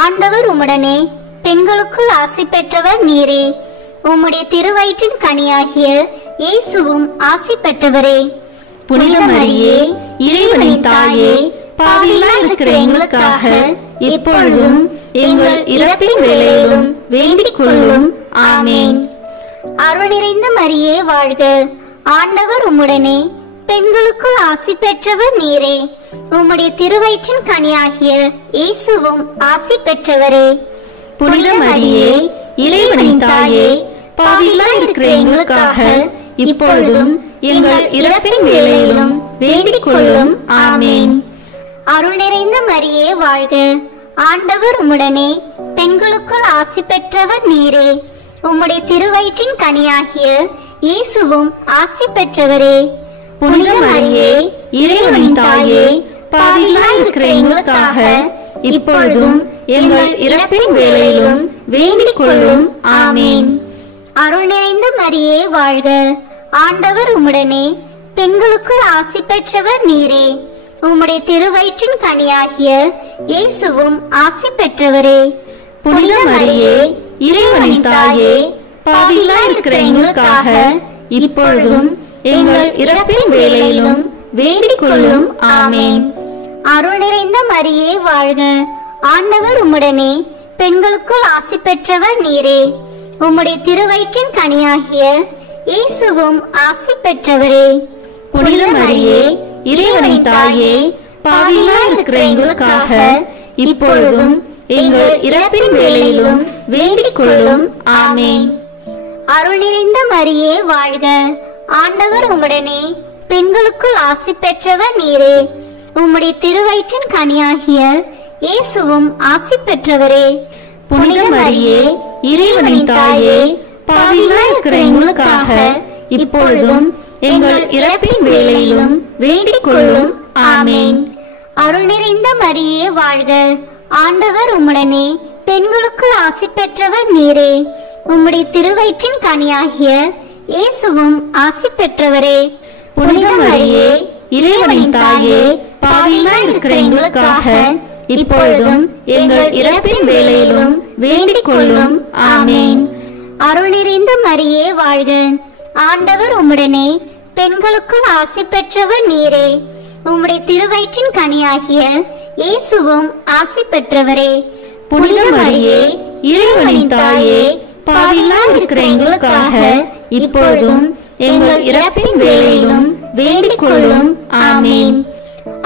ஆண்டவர் உம்முடனே, பெண்களுக்குள் ஆசி பெற்றவர் நீரே. உம்முடைய திருவயிற்றின் கனியாகிய இயேசுவும் ஆசி பெற்றவரே. புனித மரியே இறைவனின் தாயே பாவிகளாய் இருக்கிற எங்களுக்காக இப்பொழுதும் எங்கள் இறப்பின் வேளையிலும் வேண்டிக் கொள்ளும். ஆமேன். அருள் நிறைந்த மரியே வாழ்க. ஆண்டவர் உம்முடனே, பெண்களுக்குள் ஆசி பெற்றவர் நீரே. உம்முடைய திருவயிற்றின் கனியாகிய இயேசுவும் ஆசி பெற்றவரே. புனித மரியே இறைவனின் தாயே பாவிகளாய் இருக்கிற எங்களுக்காக இப்பொழுதும் எங்கள் இறப்பின் வேளையிலும் வேண்டிக் கொள்ளும். ஆமேன். அருள் நிறைந்த மரியே வாழ்க. ஆண்டவர் உம்முடனே, பெண்களுக்குள் ஆசி பெற்றவர் நீரே. உம்முடைய திருவயிற்றின் கனியாகிய இயேசுவும் ஆசி பெற்றவரே. புனித மரியே இறைவனின் தாயே பாவிகளாய் இருக்கிற எங்களுக்காக இப்பொழுதும் எங்கள் இறப்பின் வேளையிலும் வேண்டிக் கொள்ளும். ஆமேன். அருள் நிறைந்த மரியே வாழ்க. ஆண்டவர் உம்முடனே, பெண்களுக்குள் ஆசி பெற்றவர் நீரே. உம்முடைய திருவயிற்றின் கனியாகிய இயேசுவும் ஆசி பெற்றவரே. புனித மரியே இறைவனின் தாயே பாவிகளாய் இருக்கிற எங்களுக்காக இப்பொழுதும் எங்கள் இறப்பின் வேளையிலும் வேண்டிக் கொள்ளும். ஆமேன். அருள் நிறைந்த மரியே வாழ்க. ஆண்டவர் உம்முடனே, பெண்களுக்குள் ஆசி பெற்றவர் நீரே. உம்முடைய திருவயிற்றின் கனியாகிய இயேசுவும் ஆசி பெற்றவரே. புனித மரியே இறைவனின் தாயே பாவிகளாய் இருக்கிற எங்களுக்காக இப்பொழுதும் எங்கள் இறப்பின் வேளையிலும் வேண்டிக் கொள்ளும். ஆமேன். அருள் நிறைந்த மரியே வாழ்க. ஆண்டவர் உம்முடனே, பெண்களுக்குள் ஆசி பெற்றவர் நீரே. உம்முடைய திருவயிற்றின் கனியாகிய இயேசுவும் ஆசி பெற்றவரே. புனித மரியே இறைவனின் தாயே பாவிகளாய் இருக்கிற எங்களுக்காக இப்பொழுதும் எங்கள் இறப்பின் வேளையிலும் வேண்டிக் கொள்ளும். ஆமேன். அருள் நிறைந்த மரியே வாழ்க. ஆண்டவர் உம்முடனே, பெண்களுக்குள் ஆசி பெற்றவர் நீரே. உம்முடைய திருவயிற்றின் கனியாகிய இயேசுவும் ஆசி பெற்றவரே. புனித மரியே இறைவனின் தாயே பாவிகளாய் இருக்கிற எங்களுக்காக இப்பொழுதும் எங்கள் இறப்பின் வேளையிலும் வேண்டிக் கொள்ளும். ஆமேன். அருள் நிறைந்த மரியே வாழ்க, ஆண்டவர் உம்முடனே, பெண்களுக்குள் ஆசி பெற்றவர் நீரே. உம்முடைய திருவயிற்றின் கனியாகிய இயேசுவும் ஆசி பெற்றவரே. புனித மரியே, இறைவனின் தாயே, பாவிகளாய் இருக்கிற எங்களுக்காக இப்பொழுதும் எங்கள் இறப்பின் வேளையிலும் வேண்டிக் கொள்ளும். ஆமேன்.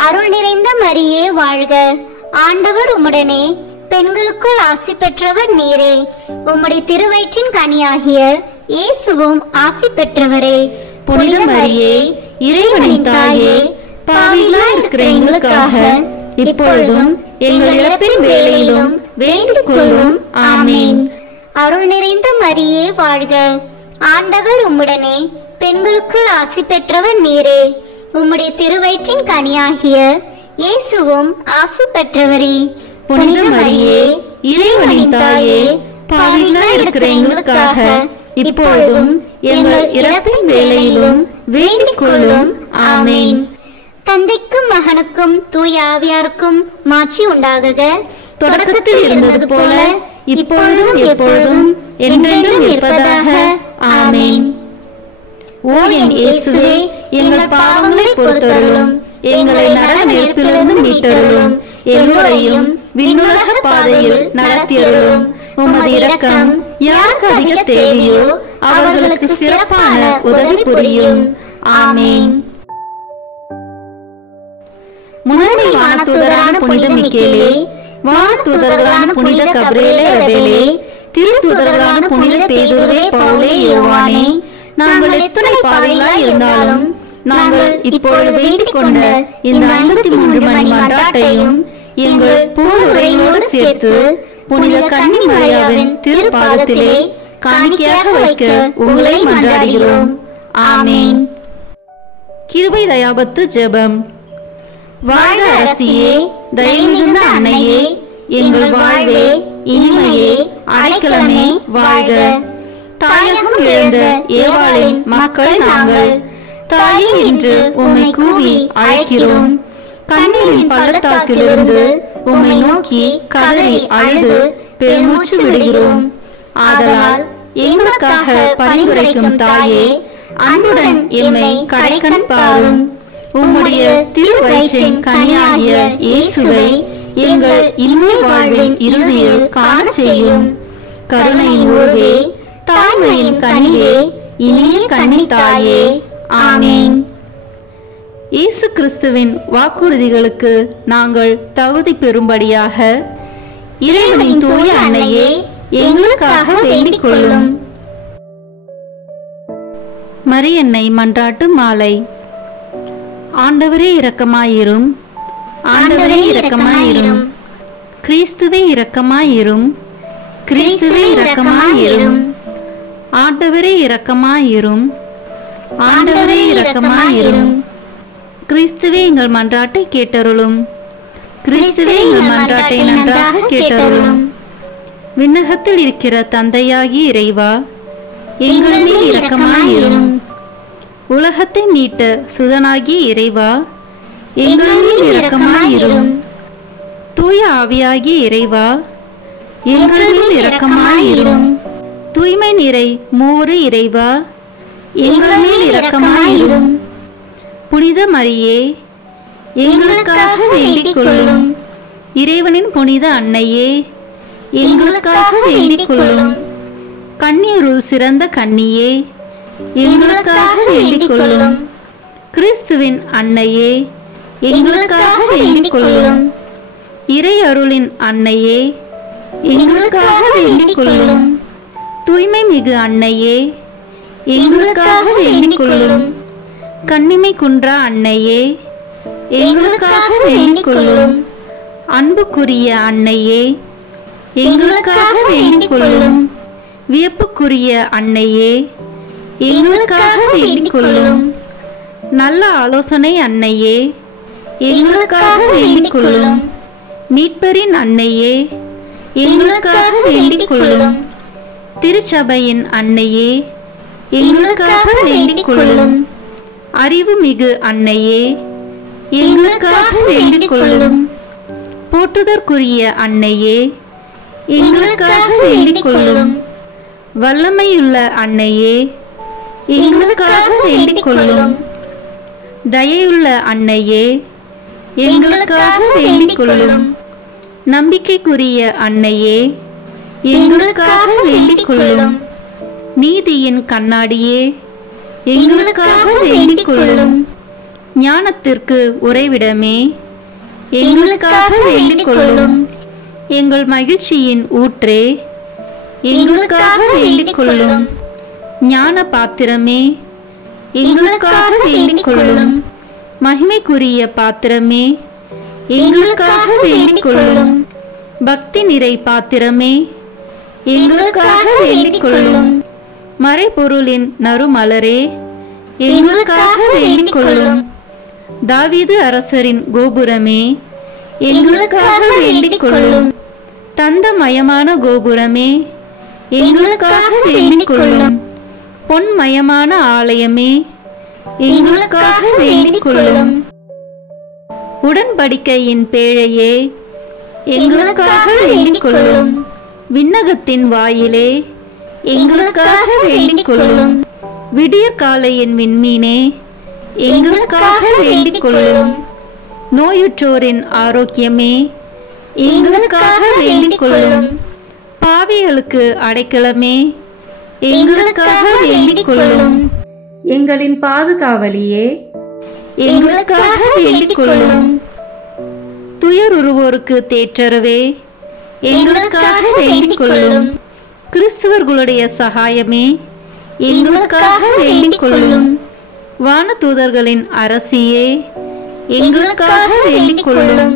அருள் நிறைந்த மரியே வாழ்க, ஆண்டவர் உம்முடனே, பெண்களுக்குள் ஆசி பெற்றவர் நீரே. உம்முடைய திருவயிற்றின் கனியாகிய இயேசுவும் ஆசி பெற்றவரே. புனித மரியே, இறைவனின் தாயே, பாவிகளாய் இருக்கிற எங்களுக்காக இப்பொழுதும் எங்கள் இறப்பின் வேளையிலும் வேண்டிக் கொள்ளும். ஆமேன். அருள் நிறைந்த மரியே வாழ்க, ஆண்டவர் உம்முடனே, பெண்களுக்குள் ஆசி பெற்றவர் நீரே. உம்முடைய திருவயிற்றின் கனியாகிய இயேசுவும் ஆசி பெற்றவரே. புனித மரியே, இறைவனின் தாயே, பாவிகளாய் இருக்கிற எங்களுக்காக இப்பொழுதும் எங்கள் இறப்பின் வேளையிலும் வேண்டிக் கொள்ளும். ஆமேன். தந்தைக்கும் மகனுக்கும் தூய ஆவியாருக்கும் மாட்சி உண்டாகுக. தொடக்கத்தில் இருந்தது போல இப்பொழுதும் எப்பொழுதும் என்றென்றும் இருப்பதாக. ஆமேன். ஓ என் இயேசுவே, எங்கள் பாவங்களை பொறுத்தருளும், எங்களை நரக நெருப்பிலிருந்து மீட்டருளும், எல்லோரையும் விண்ணுலக பாதையில் நடத்தியருளும். உமது இரக்கம் யாருக்கு அதிக தேவையோ அவர்களுக்கு சிறப்பான உதவி புரியும். ஆமேன். முதன்மை வானதூதரான புனித மிக்கேலே, வானதூதர்களான புனித கபிரியேலே ரபேலே, திருத்தூதர்களான புனித பேதுருவே, பவுலே, யோவானே, நாங்கள் எத்தனை பாவிகளாய் இருந்தாலும் நாங்கள் இப்பொழுது வேண்டிக் கொண்ட இந்த 53 மணி மன்றாட்டையும் எங்கள் பூவுரைகளோடு சேர்த்து புனித கன்னி மரியாவின் திருப்பாதத்திலே காணிக்கையாக வைக்க உங்களை மன்றாடுகிறோம். ஆமேன். கிருபை தயாபத்து ஜெபம். வாழ்க அரசியே, தயை மிகுந்த அன்னையே, எங்கள் வாழ்வே, இனிமையே, அடைக்கலமே வாழ்க. தாயகம் இழந்த ஏவாளின் மக்கள் நாங்கள், தாயே என்று உம்மை கூவி அழைக்கிறோம். கண்ணீரின் பள்ளத்தாக்கிலிருந்து உம்மை நோக்கி கதறி அழுது பெருமூச்சு விடுகிறோம். ஆதலால் எங்களுக்காக பரிந்துரைக்கும் தாயே, அன்புடன் எம்மை கடைக்கண் பாரும். உம்முடைய திருவயிற்றின் கனியாகிய இயேசுவை எங்கள் இன்மை வாழ்வின் இறுதியில் காண செய்யும். கருணையின் உருவே, தாய்மையின் கனியே, இனிய கன்னி தாயே. ஆமேன். இயேசு கிறிஸ்துவின் வாக்குறுதிகளுக்கு நாங்கள் தகுதி பெறும்படியாக இறைவனின் தூய அன்னையே, எங்களுக்காக வேண்டிக் கொள்ளும். மரியன்னை மன்றாட்டு மாலை. ஆண்டவரே இரக்கமாயிரும், ஆண்டவரே இரக்கமாயிரும், கிறிஸ்துவே இரக்கமாயிரும், கிறிஸ்துவே இரக்கமாயிரும், ஆண்டவரே இரக்கமாயிரும், ஆண்டவரே இரக்கமாயிரும், கிறிஸ்துவே எங்கள் மன்றாட்டை கேட்டருளும், கிறிஸ்துவே எங்கள் மன்றாட்டை நன்றாக கேட்டருளும். விண்ணகத்தில் இருக்கிற தந்தையாகிய இறைவா, எங்கள் மேல் இரக்கமாயிரும். உலகத்தை மீட்ட சுதனாகிய இறைவா, எங்கள் மேல் இரக்கமாயிரும். தூய ஆவியாகிய இறைவா, எங்கள் மேல் இரக்கமாயிரும். தூய்மை நிறை மூவரு இறைவா, எங்கள் மேல் இரக்கமாயிரும். புனித மரியே, எங்களுக்காக வேண்டிக் கொள்ளும். இறைவனின் புனித அன்னையே, எங்களுக்காக வேண்டிக் கொள்ளும். கன்னியருள் சிறந்த கன்னியே, எங்களுக்காக வேண்டிக் கொள்ளும். கிறிஸ்துவின் அன்னையே, எங்களுக்காக வேண்டிக் கொள்ளும். இறை அருளின் அன்னையே, எங்களுக்காக வேண்டிக் கொள்ளும். தூய்மை மிகு அன்னையே, எங்களுக்காக வேண்டிக் கொள்ளும். கன்னிமை குன்றா அன்னையே, எங்களுக்காக வேண்டிக் கொள்ளும். அன்புக்குரிய அன்னையே, எங்களுக்காக வேண்டிக் கொள்ளும். வியப்புக்குரிய அன்னையே, எங்களுக்காக வேண்டிக் கொள்ளும். நல்ல ஆலோசனை அன்னையே, எங்களுக்காக வேண்டிக் கொள்ளும். மீட்பரின் அன்னையே, எங்களுக்காக வேண்டிக் கொள்ளும். திருச்சபையின் அன்னையே, எங்களுக்காக வேண்டிக் கொள்ளும். அறிவு மிகு அன்னையே, எங்களுக்காக வேண்டிக் கொள்ளும். போற்றுதற்குரிய அன்னையே, எங்களுக்காக வேண்டிக் கொள்ளும். வல்லமையுள்ள அன்னையே, எங்களுக்காக வேண்டிக் கொள்ளும். தயையுள்ள அன்னையே, எங்களுக்காக வேண்டிக் கொள்ளும். நம்பிக்கைக்குரிய அன்னையே, எங்களுக்காக வேண்டிக் கொள்ளும். நீதியின் கண்ணாடியே, எங்களுக்காக வேண்டிக் கொள்ளும். ஞானத்திற்கு உறைவிடமே, எங்களுக்காக வேண்டிக் கொள்ளும். எங்கள் மகிழ்ச்சியின் ஊற்றே, எங்களுக்காக வேண்டிக் கொள்ளும். ஞான பாத்திரமே, எங்களுக்காக வேண்டிக் கொள்ளும். மகிமைக்குரிய பாத்திரமே, எங்களுக்காக வேண்டிக் கொள்ளும். பக்தி நிறை பாத்திரமே, எங்களுக்காக வேண்டிக் கொள்ளும். மறைபொருளின் நறுமலரே, எங்களுக்காக வேண்டிக் கொள்ளும். தாவீது அரசரின் கோபுரமே, எங்களுக்காக வேண்டிக் கொள்ளும். தந்தமயமான கோபுரமே, எங்களுக்காக வேண்டிக் கொள்ளும். பொன்மயமான ஆலயமே, எங்களுக்காக வேண்டிக் கொள்ளும். உடன்படிக்கையின் பேழையே, எங்களுக்காக வேண்டிக் கொள்ளும். விண்ணகத்தின் வாயிலே, எங்களுக்காக வேண்டிக் கொள்ளும். விடியற்காலையின் விண்மீனே, எங்களுக்காக வேண்டிக் கொள்ளும். நோயுற்றோரின் ஆரோக்கியமே, எங்களுக்காக வேண்டிக் கொள்ளும். பாவிகளுக்கு அடைக்கலமே, எங்களுக்காக வேண்டிக் கொள்ளும். எங்களின் பாதுகாவலியே, எங்களுக்காக வேண்டிக் கொள்ளும். துயருருவோருக்கு தேற்றரவே, எங்களுக்காக வேண்டிக் கொள்ளும். கிறிஸ்துவர்களுடைய சகாயமே, எங்களுக்காக வேண்டிக் கொள்ளும். வானதூதர்களின் அரசியே, எங்களுக்காக வேண்டிக் கொள்ளும்.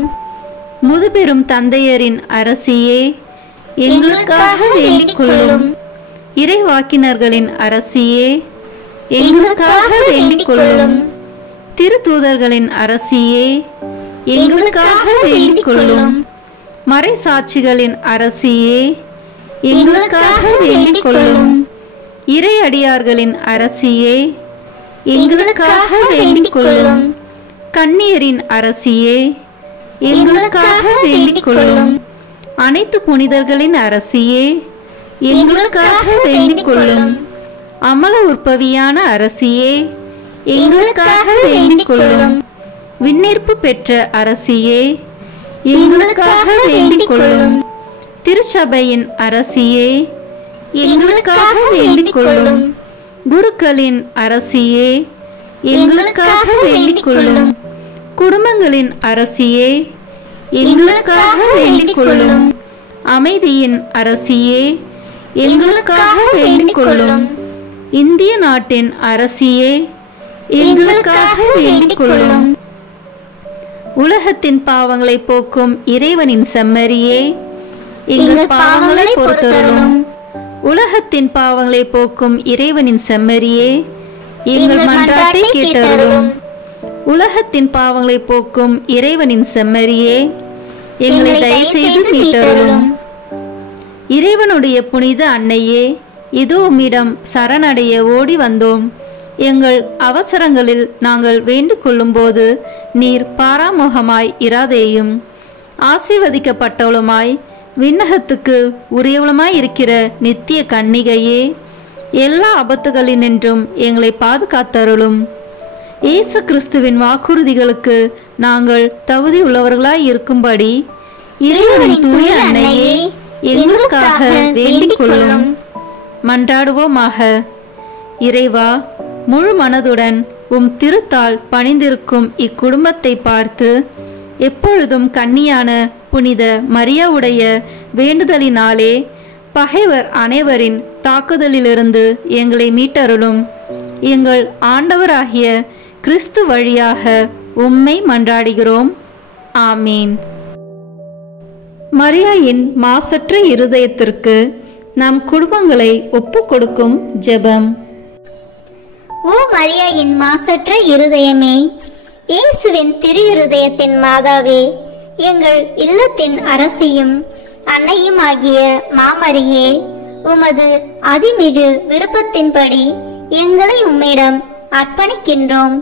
முதுபெரும் தந்தையரின் அரசியே, எங்களுக்காக வேண்டிக் கொள்ளும். இறைவாக்கினர்களின் அரசியே, எங்களுக்காக வேண்டிக் கொள்ளும். திருத்தூதர்களின் அரசியே, எங்களுக்காக வேண்டிக் கொள்ளும். மறைசாட்சிகளின் அரசியே, எங்களுக்காக வேண்டிக் கொள்ளும். இறையடியார்களின் அரசியே, எங்களுக்காக வேண்டிக் கொள்ளும். கன்னியரின் அரசியே, எங்களுக்காக வேண்டிக் கொள்ளும். அனைத்து புனிதர்களின் அரசியே, எங்களுக்காக வேண்டிக் கொள்ளும். அமல உற்பவியான அரசியே, எங்களுக்காக வேண்டிக் கொள்ளும். விண்ணேற்பு பெற்ற அரசியே, எங்களுக்காக வேண்டிக் கொள்ளும். திருச்சபையின் அரசியே, எங்களுக்காக வேண்டிக் கொள்ளும். குருக்களின் அரசியே, எங்களுக்காக வேண்டிக் கொள்ளும். குடும்பங்களின் அரசியே, எங்களுக்காக வேண்டிக் கொள்ளும். அமைதியின் அரசியே, எங்களுக்காக வேண்டிக் கொள்ளும். இந்திய நாட்டின் அரசியே, எங்களுக்காக வேண்டிக் கொள்ளும். உலகத்தின் பாவங்களை போக்கும் இறைவனின் செம்மறியே, எங்கள் பாவங்களை பொறுத்தருளும். உலகத்தின் பாவங்களை போக்கும் இறைவனின் செம்மறியே, எங்கள் மன்றாட்டை கேட்டருளும். உலகத்தின் பாவங்களை போக்கும் இறைவனின் செம்மறியே, எங்களை தயவு செய்து மீட்டருளும். இறைவனுடைய புனித அன்னையே, இதோ உம்மிடம் சரணடைய ஓடி வந்தோம். எங்கள் அவசரங்களில் நாங்கள் வேண்டிக் கொள்ளும் போது நீர் பாராமுகமாய் இராதேயும். ஆசீர்வதிக்கப்பட்டவளுமாய் விண்ணகத்துக்கு உரியவளுமாய் இருக்கிற நித்திய கன்னிகையே, எல்லா ஆபத்துகளினின்றும் எங்களை பாதுகாத்தருளும். இயேசு கிறிஸ்துவின் வாக்குறுதிகளுக்கு நாங்கள் தகுதி உள்ளவர்களாய் இருக்கும்படி இறைவனின் தூய அன்னையே, எங்களுக்காக வேண்டிக் கொள்ளும். மன்றாடுவோமாக. இறைவா, முழு மனதுடன் உம் திருத்தால் பணிந்திருக்கும் இக்குடும்பத்தை பார்த்து எப்பொழுதும் கன்னியான புனித மரியாவுடைய வேண்டுதலினாலே பகைவர் அனைவரின் தாக்குதலிலிருந்து எங்களை மீட்டருளும். எங்கள் ஆண்டவராகிய கிறிஸ்து வழியாக உம்மை மன்றாடுகிறோம். ஆமீன். மரியாயின் மாசற்ற இருதயத்திற்கு நம் குடும்பங்களை ஒப்புக் கொடுக்கும் ஜெபம். ஓ மரியாயின் மாசற்ற இருதயமே, இயேசுவின் திரு இருதயத்தின் மாதாவே, எங்கள் இல்லத்தின் அரசியும் அன்னையும் ஆகிய மாமரியே, உமது அதிமிகு விருப்பத்தின்படி எங்களை உம்மிடம் அர்ப்பணிக்கின்றோம்.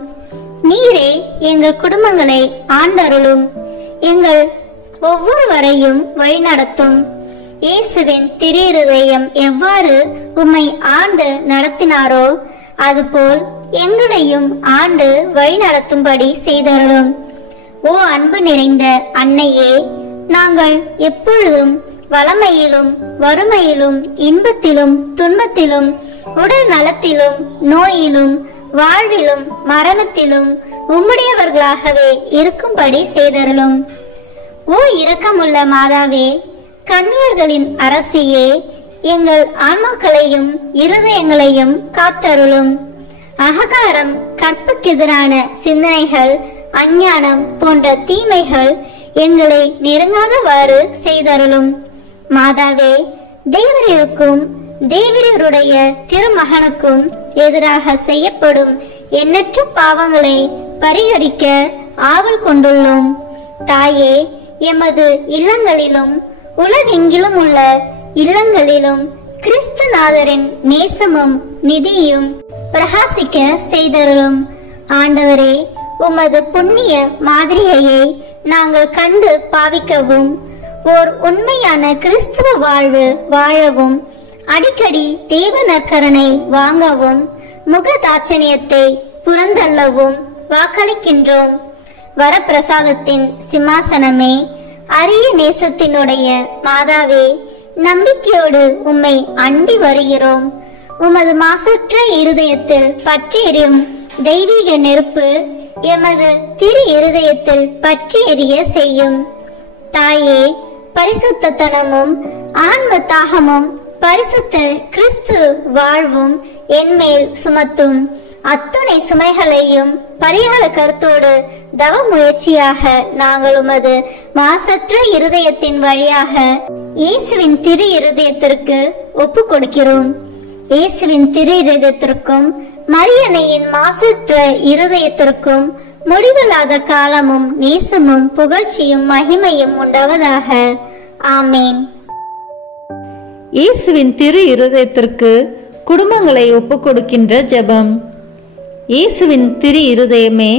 நீரே எங்கள் குடும்பங்களை ஆண்டருளும். எங்கள் ஒவ்வொருவரையும் வழிநடத்தும். இயேசுவின் திரு இருதயம் எவ்வாறு உம்மை ஆண்டு நடத்தினாரோ அதுபோல் எங்களையும் ஆண்டு வழிநடத்தும்படி செய்தருளும். ஓ அன்பு நிறைந்த அன்னையே, நாங்கள் எப்பொழுதும் வளமையிலும் வறுமையிலும் இன்பத்திலும் துன்பத்திலும் உடல் நலத்திலும் நோயிலும் வாழ்விலும் மரணத்திலும் உம்முடையவர்களாகவே இருக்கும்படி செய்தருளும். ஓ இரக்கமுள்ள மாதாவே, கன்னியர்களின் அரசியே, எங்கள் ஆன்மாக்களையும் இருதயங்களையும் காத்தருளும். அகங்காரம், கற்புக்கெதிரான சிந்தனைகள், அஞ்ஞானம் போன்ற தீமைகள் எங்களை நெருங்காதவாறு செய்தருளும். மாதாவே, தேவரீருக்கும் தேவரீருடைய திருமகனுக்கும் எதிராக செய்யப்படும் எண்ணற்ற பாவங்களை பரிகரிக்க ஆவல் கொண்டுள்ளோம். தாயே, எமது இல்லங்களிலும் உலகெங்கிலும் உள்ள இல்லங்களிலும் கிறிஸ்துநாதரின் நேசமும் நிதியும் பிரகாசிக்க செய்தருளும். ஆண்டவரே, உமது புண்ணிய மாதிரியை நாங்கள் கண்டு பாவிக்கவும், ஓர் உண்மையான கிறிஸ்துவ வாழ்வு வாழவும், அடிக்கடி தேவ நற்கரனை வாங்கவும், முகதாட்சணியத்தை புறந்தள்ளவும் வாக்களிக்கின்றோம். வரப்பிரசாதத்தின் சிம்மாசனமே, அரிய நேசத்தினுடைய மாதாவே, நம்பிக்கையோடு உம்மை அண்டி வருகிறோம். உமது மாசற்ற இருதயத்தில் பற்றி எரியும் தெய்வீக நெருப்பு எமது திரு இருதயத்தில் பற்றி எரிய செய்யும். தாயே, பரிசுத்தனமும் ஆன்ம தாகமும் பரிசுத்த கிறிஸ்து வாழ்வும் என்மேல் சுமத்தும். அத்துணை சுமைகளையும் பரிகார கருத்தோடு தவ முயற்சியாக நாங்கள் உமது மாசற்ற இருதயத்தின் வழியாக இயேசுவின் திரு இருதயத்திற்கு ஒப்பு கொடுக்கிறோம். இயேசுவின் திரு இருதயத்திற்கும் மரியன்னையின் மாசற்ற இருதயத்திற்கும் முடிவில்லாத காலமும் நேசமும் புகழ்ச்சியும் மகிமையும் உண்டாவதாக. ஆமேன். இயேசுவின் திரு இருதயத்திற்கு குடும்பங்களை ஒப்புக் கொடுக்கின்ற ஜெபம். இயேசுவின் திரு இருதயமே,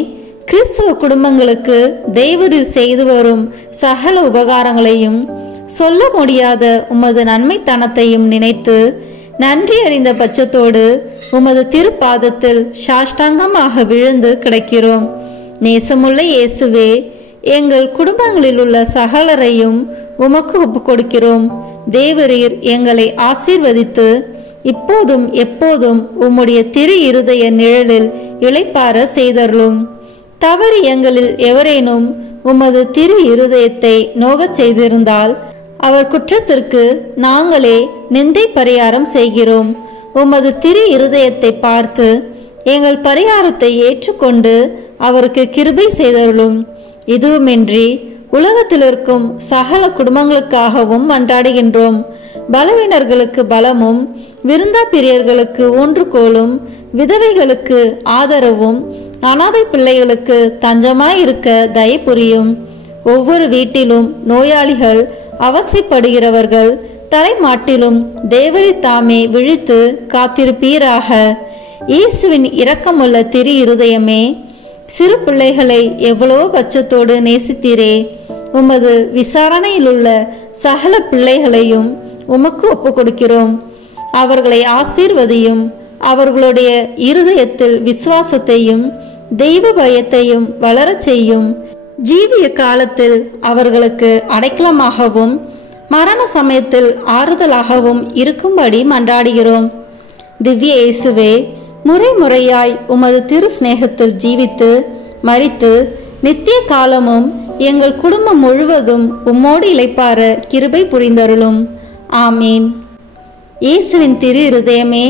கிறிஸ்துவ குடும்பங்களுக்கு தேவரீர் செய்து வரும் சகல உபகாரங்களையும் சொல்ல முடியாத உமது நன்மைத்தனத்தையும் நினைத்து நன்றி அறிந்த பட்சத்தோடு உமது திருப்பாதத்தில் சாஷ்டாங்கமாக விழுந்து கிடக்கிறோம். நேசமுள்ள இயேசுவே, எங்கள் குடும்பங்களில் உள்ள சகலரையும் உமக்கு ஒப்புக் கொடுக்கிறோம். தேவரீர் எங்களை ஆசீர்வதித்து இப்போதும் எப்போதும் உம்முடைய திரு இருதய நிழலில் இளைப்பார செய்தருளும். தவறு எங்களில் எவரேனும் உமது திரு இருதயத்தை நோகச் செய்திருந்தால் அவர் குற்றத்திற்கு நாங்களே நிந்தை பரிகாரம் செய்கிறோம். உமது திரு இருதயத்தை பார்த்து எங்கள் பரிகாரத்தை ஏற்றுக்கொண்டு அவருக்கு கிருபை செய்தருளும். இதுவுமின்றி உலகத்தில் இருக்கும் சகல குடும்பங்களுக்காகவும் மன்றாடுகின்றோம். பலவீனர்களுக்கு பலமும், விருந்தா பிரியர்களுக்கு ஊன்றுகோலும், விதவைகளுக்கு ஆதரவும், அனாதை பிள்ளைகளுக்கு தஞ்சமாயிருக்க தயை புரியும். ஒவ்வொரு வீட்டிலும் நோயாளிகள், அவசியப்படுகிறவர்கள் தலைமாட்டிலும் தேவரி தாமே விழித்து காத்திருப்பீராக. இயேசுவின் இரக்கமுள்ள திரு இருதயமே, சிறு பிள்ளைகளை எவ்வளவோ பட்சத்தோடு நேசித்தீரே. உமது விசாரணையில் உள்ள சகல பிள்ளைகளையும் உமக்கு ஒப்புக் கொடுக்கிறோம். அவர்களை ஆசீர்வதியும். அவர்களுடைய இருதயத்தில் விசுவாசத்தையும் தெய்வ பயத்தையும் வளரச் செய்யும். ஜீவிய காலத்தில் அவர்களுக்கு அடைக்கலமாகவும் மரண சமயத்தில் ஆறுதலாகவும் இருக்கும்படி மன்றாடுகிறோம். திவ்ய இயேசுவே, முறை முறையாய் உமது திரு சிநேகத்தில் ஜீவித்து மரித்து நித்திய காலமும் எங்கள் குடும்பம் முழுவதும் உம்மோடு இளைப்பார கிருபை புரிந்தருளும். ஆமீன். இயேசுவின் திரு இருதயமே,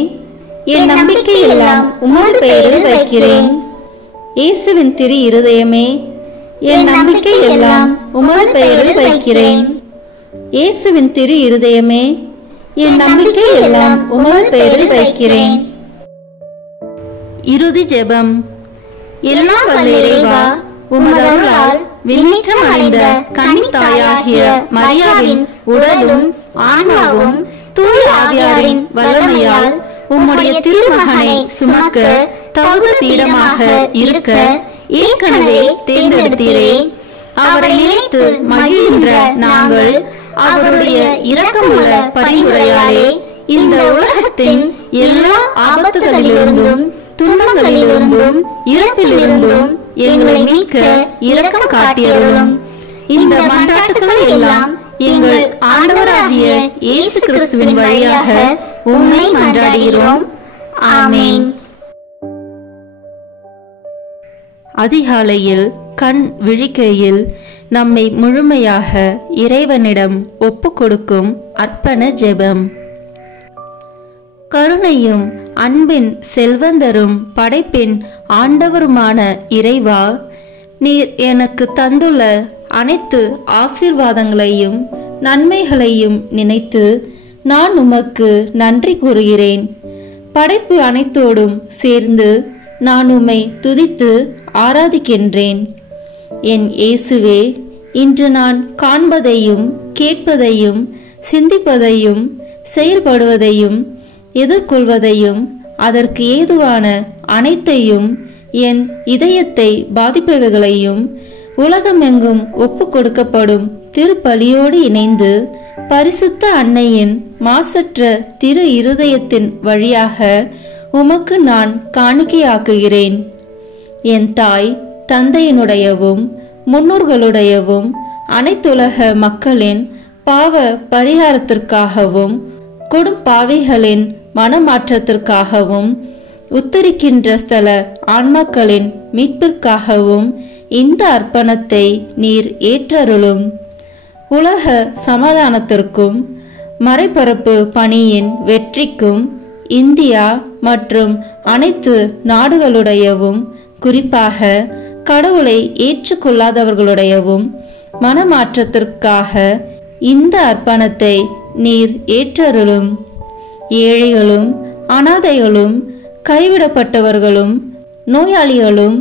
என் நம்பிக்கை எல்லாம் உமது பெயரில் வைக்கிறேன். இயேசுவின் திரு இருதயமே, என் நம்பிக்கை எல்லாம் உமது பெயரில் வைக்கிறேன். இயேசுவின் திரு இருதயமே, என் நம்பிக்கை எல்லாம் உமது பெயரில் வைக்கிறேன். இறுதி ஜெபம். எல்லாம் வல்ல இறைவா, உமது அருளால் விண்ணேற்றம் அடைந்த கன்னித்தாயாகிய மரியாவின் உடலும் ஆன்மாவும் தூய ஆவியாரின் வல்லமையால் உம்முடைய திருமகனை சுமக்க தகுந்த பீடமாக இருக்க ஏற்கனவே தேர்ந்தெடுத்தீரே. அவரை நினைத்து மகிழ்கின்ற நாங்கள் அவருடைய இரக்கமுள்ள பரிந்துரையாலே இந்த உலகத்தின் எல்லா ஆபத்துகளிலிருந்தும் துன்பங்களிலிருந்தும் இறப்பிலிருந்தும் எங்களை மீட்க இரக்கம் காட்டியருளும். இந்த மன்றாட்டுகளை எல்லாம் எங்கள் ஆண்டவராகிய இயேசு கிறிஸ்துவின் வழியாக உம்மை மன்றாடுகிறோம். ஆமென். அதிகாலையில் கண் விழிக்கையில் நம்மை முழுமையாக இறைவனிடம் ஒப்பு கொடுக்கும் அர்ப்பண ஜெபம். கருணையும் அன்பின் செல்வந்தரும் படைப்பின் ஆண்டவருமான இறைவா, நீர் எனக்கு தந்துள்ள அனைத்து ஆசீர்வாதங்களையும் நன்மைகளையும் நினைத்து நான் உமக்கு நன்றி கூறுகிறேன். படைப்பு அனைத்தோடும் சேர்ந்து நான் உம்மை துதித்து ஆராதிக்கின்றேன். என் இயேசுவே, இன்று நான் காண்பதையும் கேட்பதையும் சிந்திப்பதையும் செயல்படுவதையும் எதிர்கொள்வதையும் அதற்கு ஏதுவான அனைத்தையும் என் இதயத்தை பாதிப்பவைகளையும் உலகமெங்கும் ஒப்பு கொடுக்கப்படும் திருப்பலியோடு இணைந்து பரிசுத்த அன்னையின் மாசற்ற திரு இருதயத்தின் வழியாக உமக்கு நான் காணிக்கையாக்குகிறேன். என் தாய் தந்தையினுடையவும் முன்னோர்களுடையவும் அனைத்துலக மக்களின் பாவ பரிகாரத்திற்காகவும் கொடும்பாவிகளின் மனமாற்றத்திற்காகவும் உத்தரிக்கின்ற ஸ்தல ஆன்மாக்களின் மீட்பிற்காகவும் இந்த அர்ப்பணத்தை நீர் ஏற்றருளும். உலக சமாதானத்திற்கும் மறைபரப்பு பணியின் வெற்றிக்கும் இந்தியா மற்றும் அனைத்து நாடுகளுடையவும் குறிப்பாக கடவுளை ஏற்றுக்கொள்ளாதவர்களுடையவும் மனமாற்றத்திற்காக இந்த அர்ப்பணத்தை நீர் ஏற்றருளும். ஏழைகளும் அனாதைகளும் கைவிடப்பட்டவர்களும் நோயாளிகளும்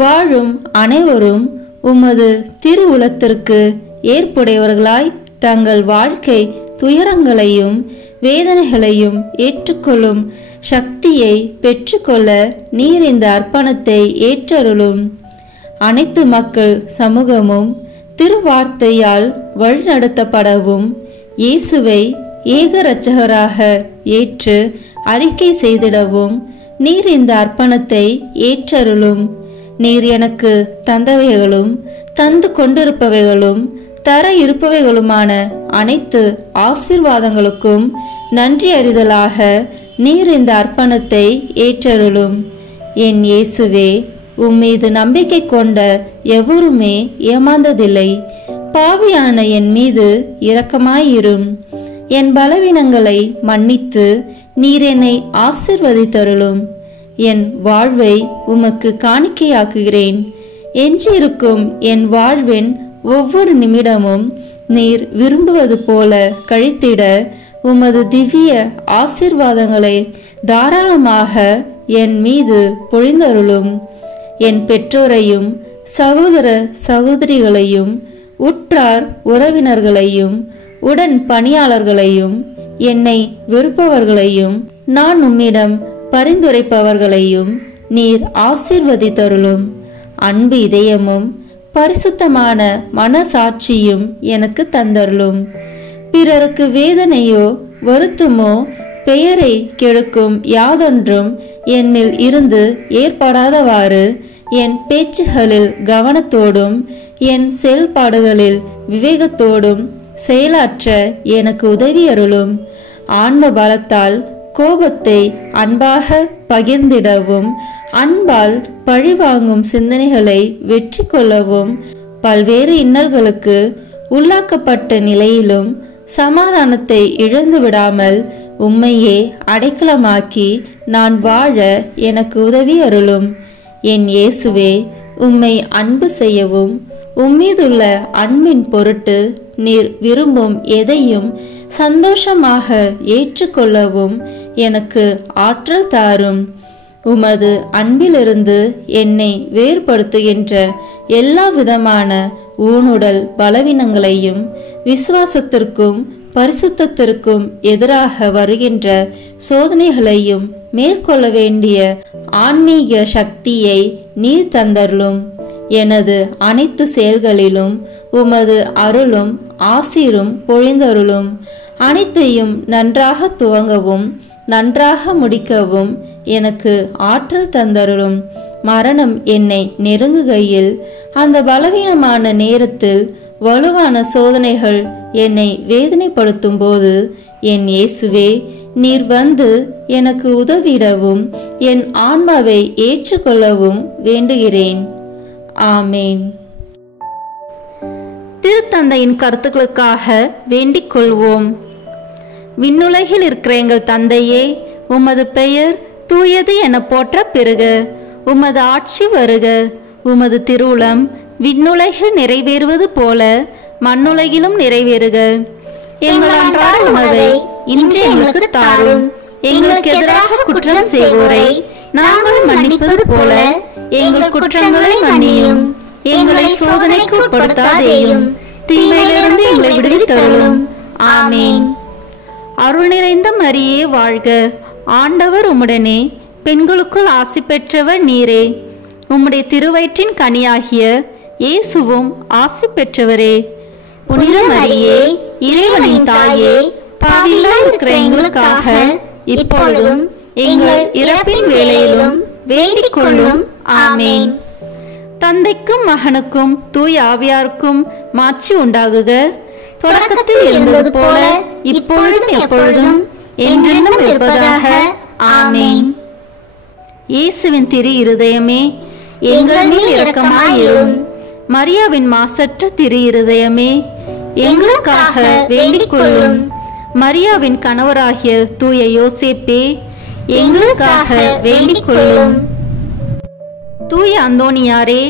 வாழும் அனைவரும் உமது திருவுளத்திற்கு ஏற்புடையவர்களாய் தங்கள் வாழ்க்கை துயரங்களையும் வேதனைகளையும் ஏற்றுக்கொள்ளும் சக்தியை பெற்றுக்கொள்ள நீர் இந்த அர்ப்பணத்தை ஏற்றருளும். அனைத்து மக்கள் சமூகமும் திருவார்த்தையால் வழிநடத்தப்படவும் இயேசுவை ஏக இரட்சகராக ஏற்று அறிக்கை செய்திடவும் நீர் இந்த அர்ப்பணத்தை ஏற்றருளும். நீர் எனக்கு தந்தவைகளும் தந்து கொண்டிருப்பவைகளும் தர இருப்பவைகளுமான அனைத்து ஆசீர்வாதங்களுக்கும் நன்றி அறிதலாக நீர் இந்த அர்ப்பணத்தை ஏற்றருளும். என் இயேசுவே, உம்மீது நம்பிக்கை கொண்ட எவருமே ஏமாந்ததில்லை. பாவியான என் மீது இரக்கமாயிரும். என் பலவீனங்களை மன்னித்து நீர் என்னை ஆசீர்வதித்தருளும். என் வாழ்வை உமக்கு காணிக்கையாக்குகிறேன். எஞ்சியிருக்கும் என் வாழ்வின் ஒவ்வொரு நிமிடமும் நீர் விரும்புவது போல கழித்திட உமது திவ்ய ஆசீர்வாதங்களை தாராளமாக என் மீது பொழிந்தருளும். என் பெற்றோரையும் சகோதர சகோதரிகளையும் உற்றார் உறவினர்களையும் உடன் பணியாளர்களையும் என்னை வெறுப்பவர்களையும் நான் உம்மிடம் பரிந்துரைப்பவர்களையும் நீர் ஆசீர்வதித்தருளும். அன்பு இதயமும் பரிசுத்தமான மனசாட்சியும் எனக்கு தந்தருளும். பிறருக்கு வேதனையோ வருத்தமோ பெயரை கெடுக்கும் யாதொன்றும் என்னில் இருந்து ஏற்படாதவாறு என் பேச்சுகளில் கவனத்தோடும் என் செயல்பாடுகளில் விவேகத்தோடும் செயலாற்ற எனக்கு உதவி அருளும். ஆன்ம பலத்தால் கோபத்தை அன்பாக பகிர்ந்திடவும் அன்பால் பழிவாங்கும் சிந்தனைகளை வெற்றி கொள்ளவும் பல்வேறு இன்னல்களுக்கு உள்ளாக்கப்பட்ட நிலையிலும் சமாதானத்தை இழந்து விடாமல் உம்மையே அடைக்கலமாக்கி நான் வாழ எனக்கு உதவி அருளும். என் இயேசுவே, உம்மை அன்பு செய்யவும் உம்மீதுள்ள அன்பின் பொருட்டு நீர் விரும்பும் எதையும் சந்தோஷமாக ஏற்றுக்கொள்ளவும் எனக்கு ஆற்றல் தாரும். உமது அன்பிலிருந்து என்னை வேறுபடுத்துகின்ற எல்லா விதமான ஊனுடல் பலவீனங்களையும் விசுவாசத்திற்கும் பரிசுத்தத்திற்கும் எதிராக வருகின்ற சோதனைகளையும் மேற்கொள்ள வேண்டிய ஆன்மீக சக்தியை நீர் தந்தருளும். எனது அனைத்து செயல்களிலும் உமது அருளும் ஆசீரும் பொழிந்தருளும். அனைத்தையும் நன்றாக துவங்கவும் நன்றாக முடிக்கவும் எனக்கு ஆற்றல் தந்தருளும். மரணம் என்னை நெருங்குகையில் அந்த பலவீனமான நேரத்தில் வலுவான சோதனைகள் என்னை வேதனைப்படுத்தும் போது என் இயேசுவே, நீர் வந்து எனக்கு உதவிடவும் என் ஆன்மாவை ஏற்றுக்கொள்ளவும் வேண்டுகிறேன். ஆமேன். திருத்தந்தையின் கருத்துக்களுக்காக வேண்டிக் கொள்வோம். விண்ணுலகில் இருக்கிற எங்கள் தந்தையே, உமது பெயர் தூயது என போற்ற பெறுக. உமது ஆட்சி வருக. உமது திருவுளம் விண்ணுலகில் நிறைவேறுவது போல மண்ணுலகிலும் நிறைவேறுக. எங்கள் அன்றாட உணவை இன்று எங்களுக்கு தாரும். எங்களுக்கு எதிராக குற்றம் செய்வோரை நாங்கள் மன்னிப்பது போல எங்கள் குற்றங்களை மன்னியும். எங்களை சோதனைக்கு உட்படுத்தாதேயும், தீமையிலிருந்து எங்களை விடுவித்தருளும். ஆமேன். அருள் நிறைந்த மரியே வாழ்க. ஆண்டவர் உம்முடனே, பெண்களுக்குள் ஆசி பெற்றவர் நீரே. உம்முடைய திருவயிற்றின் கனியாகிய இயேசுவும் ஆசி பெற்றவரே. புனித மரியே, இறைவனின் தாயே, பாவிகளாய் இருக்கிற எங்களுக்காக இப்பொழுதும் எங்கள் இறப்பின் வேளையிலும் வேண்டிக் கொள்ளும். ஆமேன். தந்தைக்கும் மகனுக்கும் தூய ஆவியாருக்கும் மாட்சி உண்டாகுக. தொடக்கத்தில் இருந்தது போல இப்பொழுதும் எப்பொழுதும் என்றென்றும் இருப்பதாக. ஆமேன். இயேசுவின் திரு இருதயமே, எங்கள் மேல் இரக்கமாயிரும். மரியாவின் மாசற்ற திரு இருதயமே, எங்களுக்காக வேண்டிக் கொள்ளும். மரியாவின் கணவராகிய தூய யோசேப்பே, எங்களுக்காக வேண்டிக் கொள்ளும். தூய அந்தோனியாரே,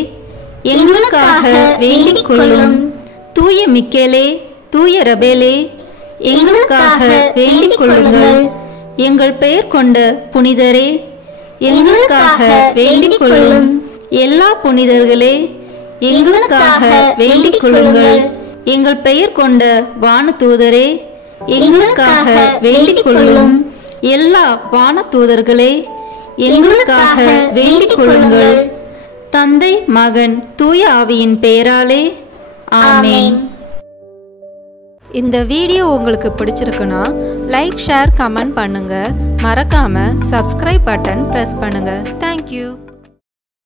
எங்களுக்காக வேண்டிக் கொள்ளும். தூய மிக்கேலே, தூய ரபேலே, எங்களுக்காக வேண்டிக் கொள்ளுங்கள். எங்கள் பெயர் கொண்ட புனிதரே, எங்களுக்காக வேண்டிக் கொள்ளும். எல்லா புனிதர்களே, எங்களுக்காக வேண்டிக் கொள்ளுங்கள். எங்கள் பெயர் கொண்ட வானதூதரே, எங்களுக்காக வேண்டிக் கொள்ளும். எல்லா வானதூதர்களே, எங்களுக்காக வேண்டிக் கொள்ளுங்கள். தந்தை, மகன், தூய ஆவியின் பெயராலே. ஆமென். இந்த வீடியோ உங்களுக்கு பிடிச்சிருக்குன்னா லைக், ஷேர், கமெண்ட் பண்ணுங்க. மறக்காம சப்ஸ்கிரைப் பட்டன் பிரஸ் பண்ணுங்க. தேங்க்யூ.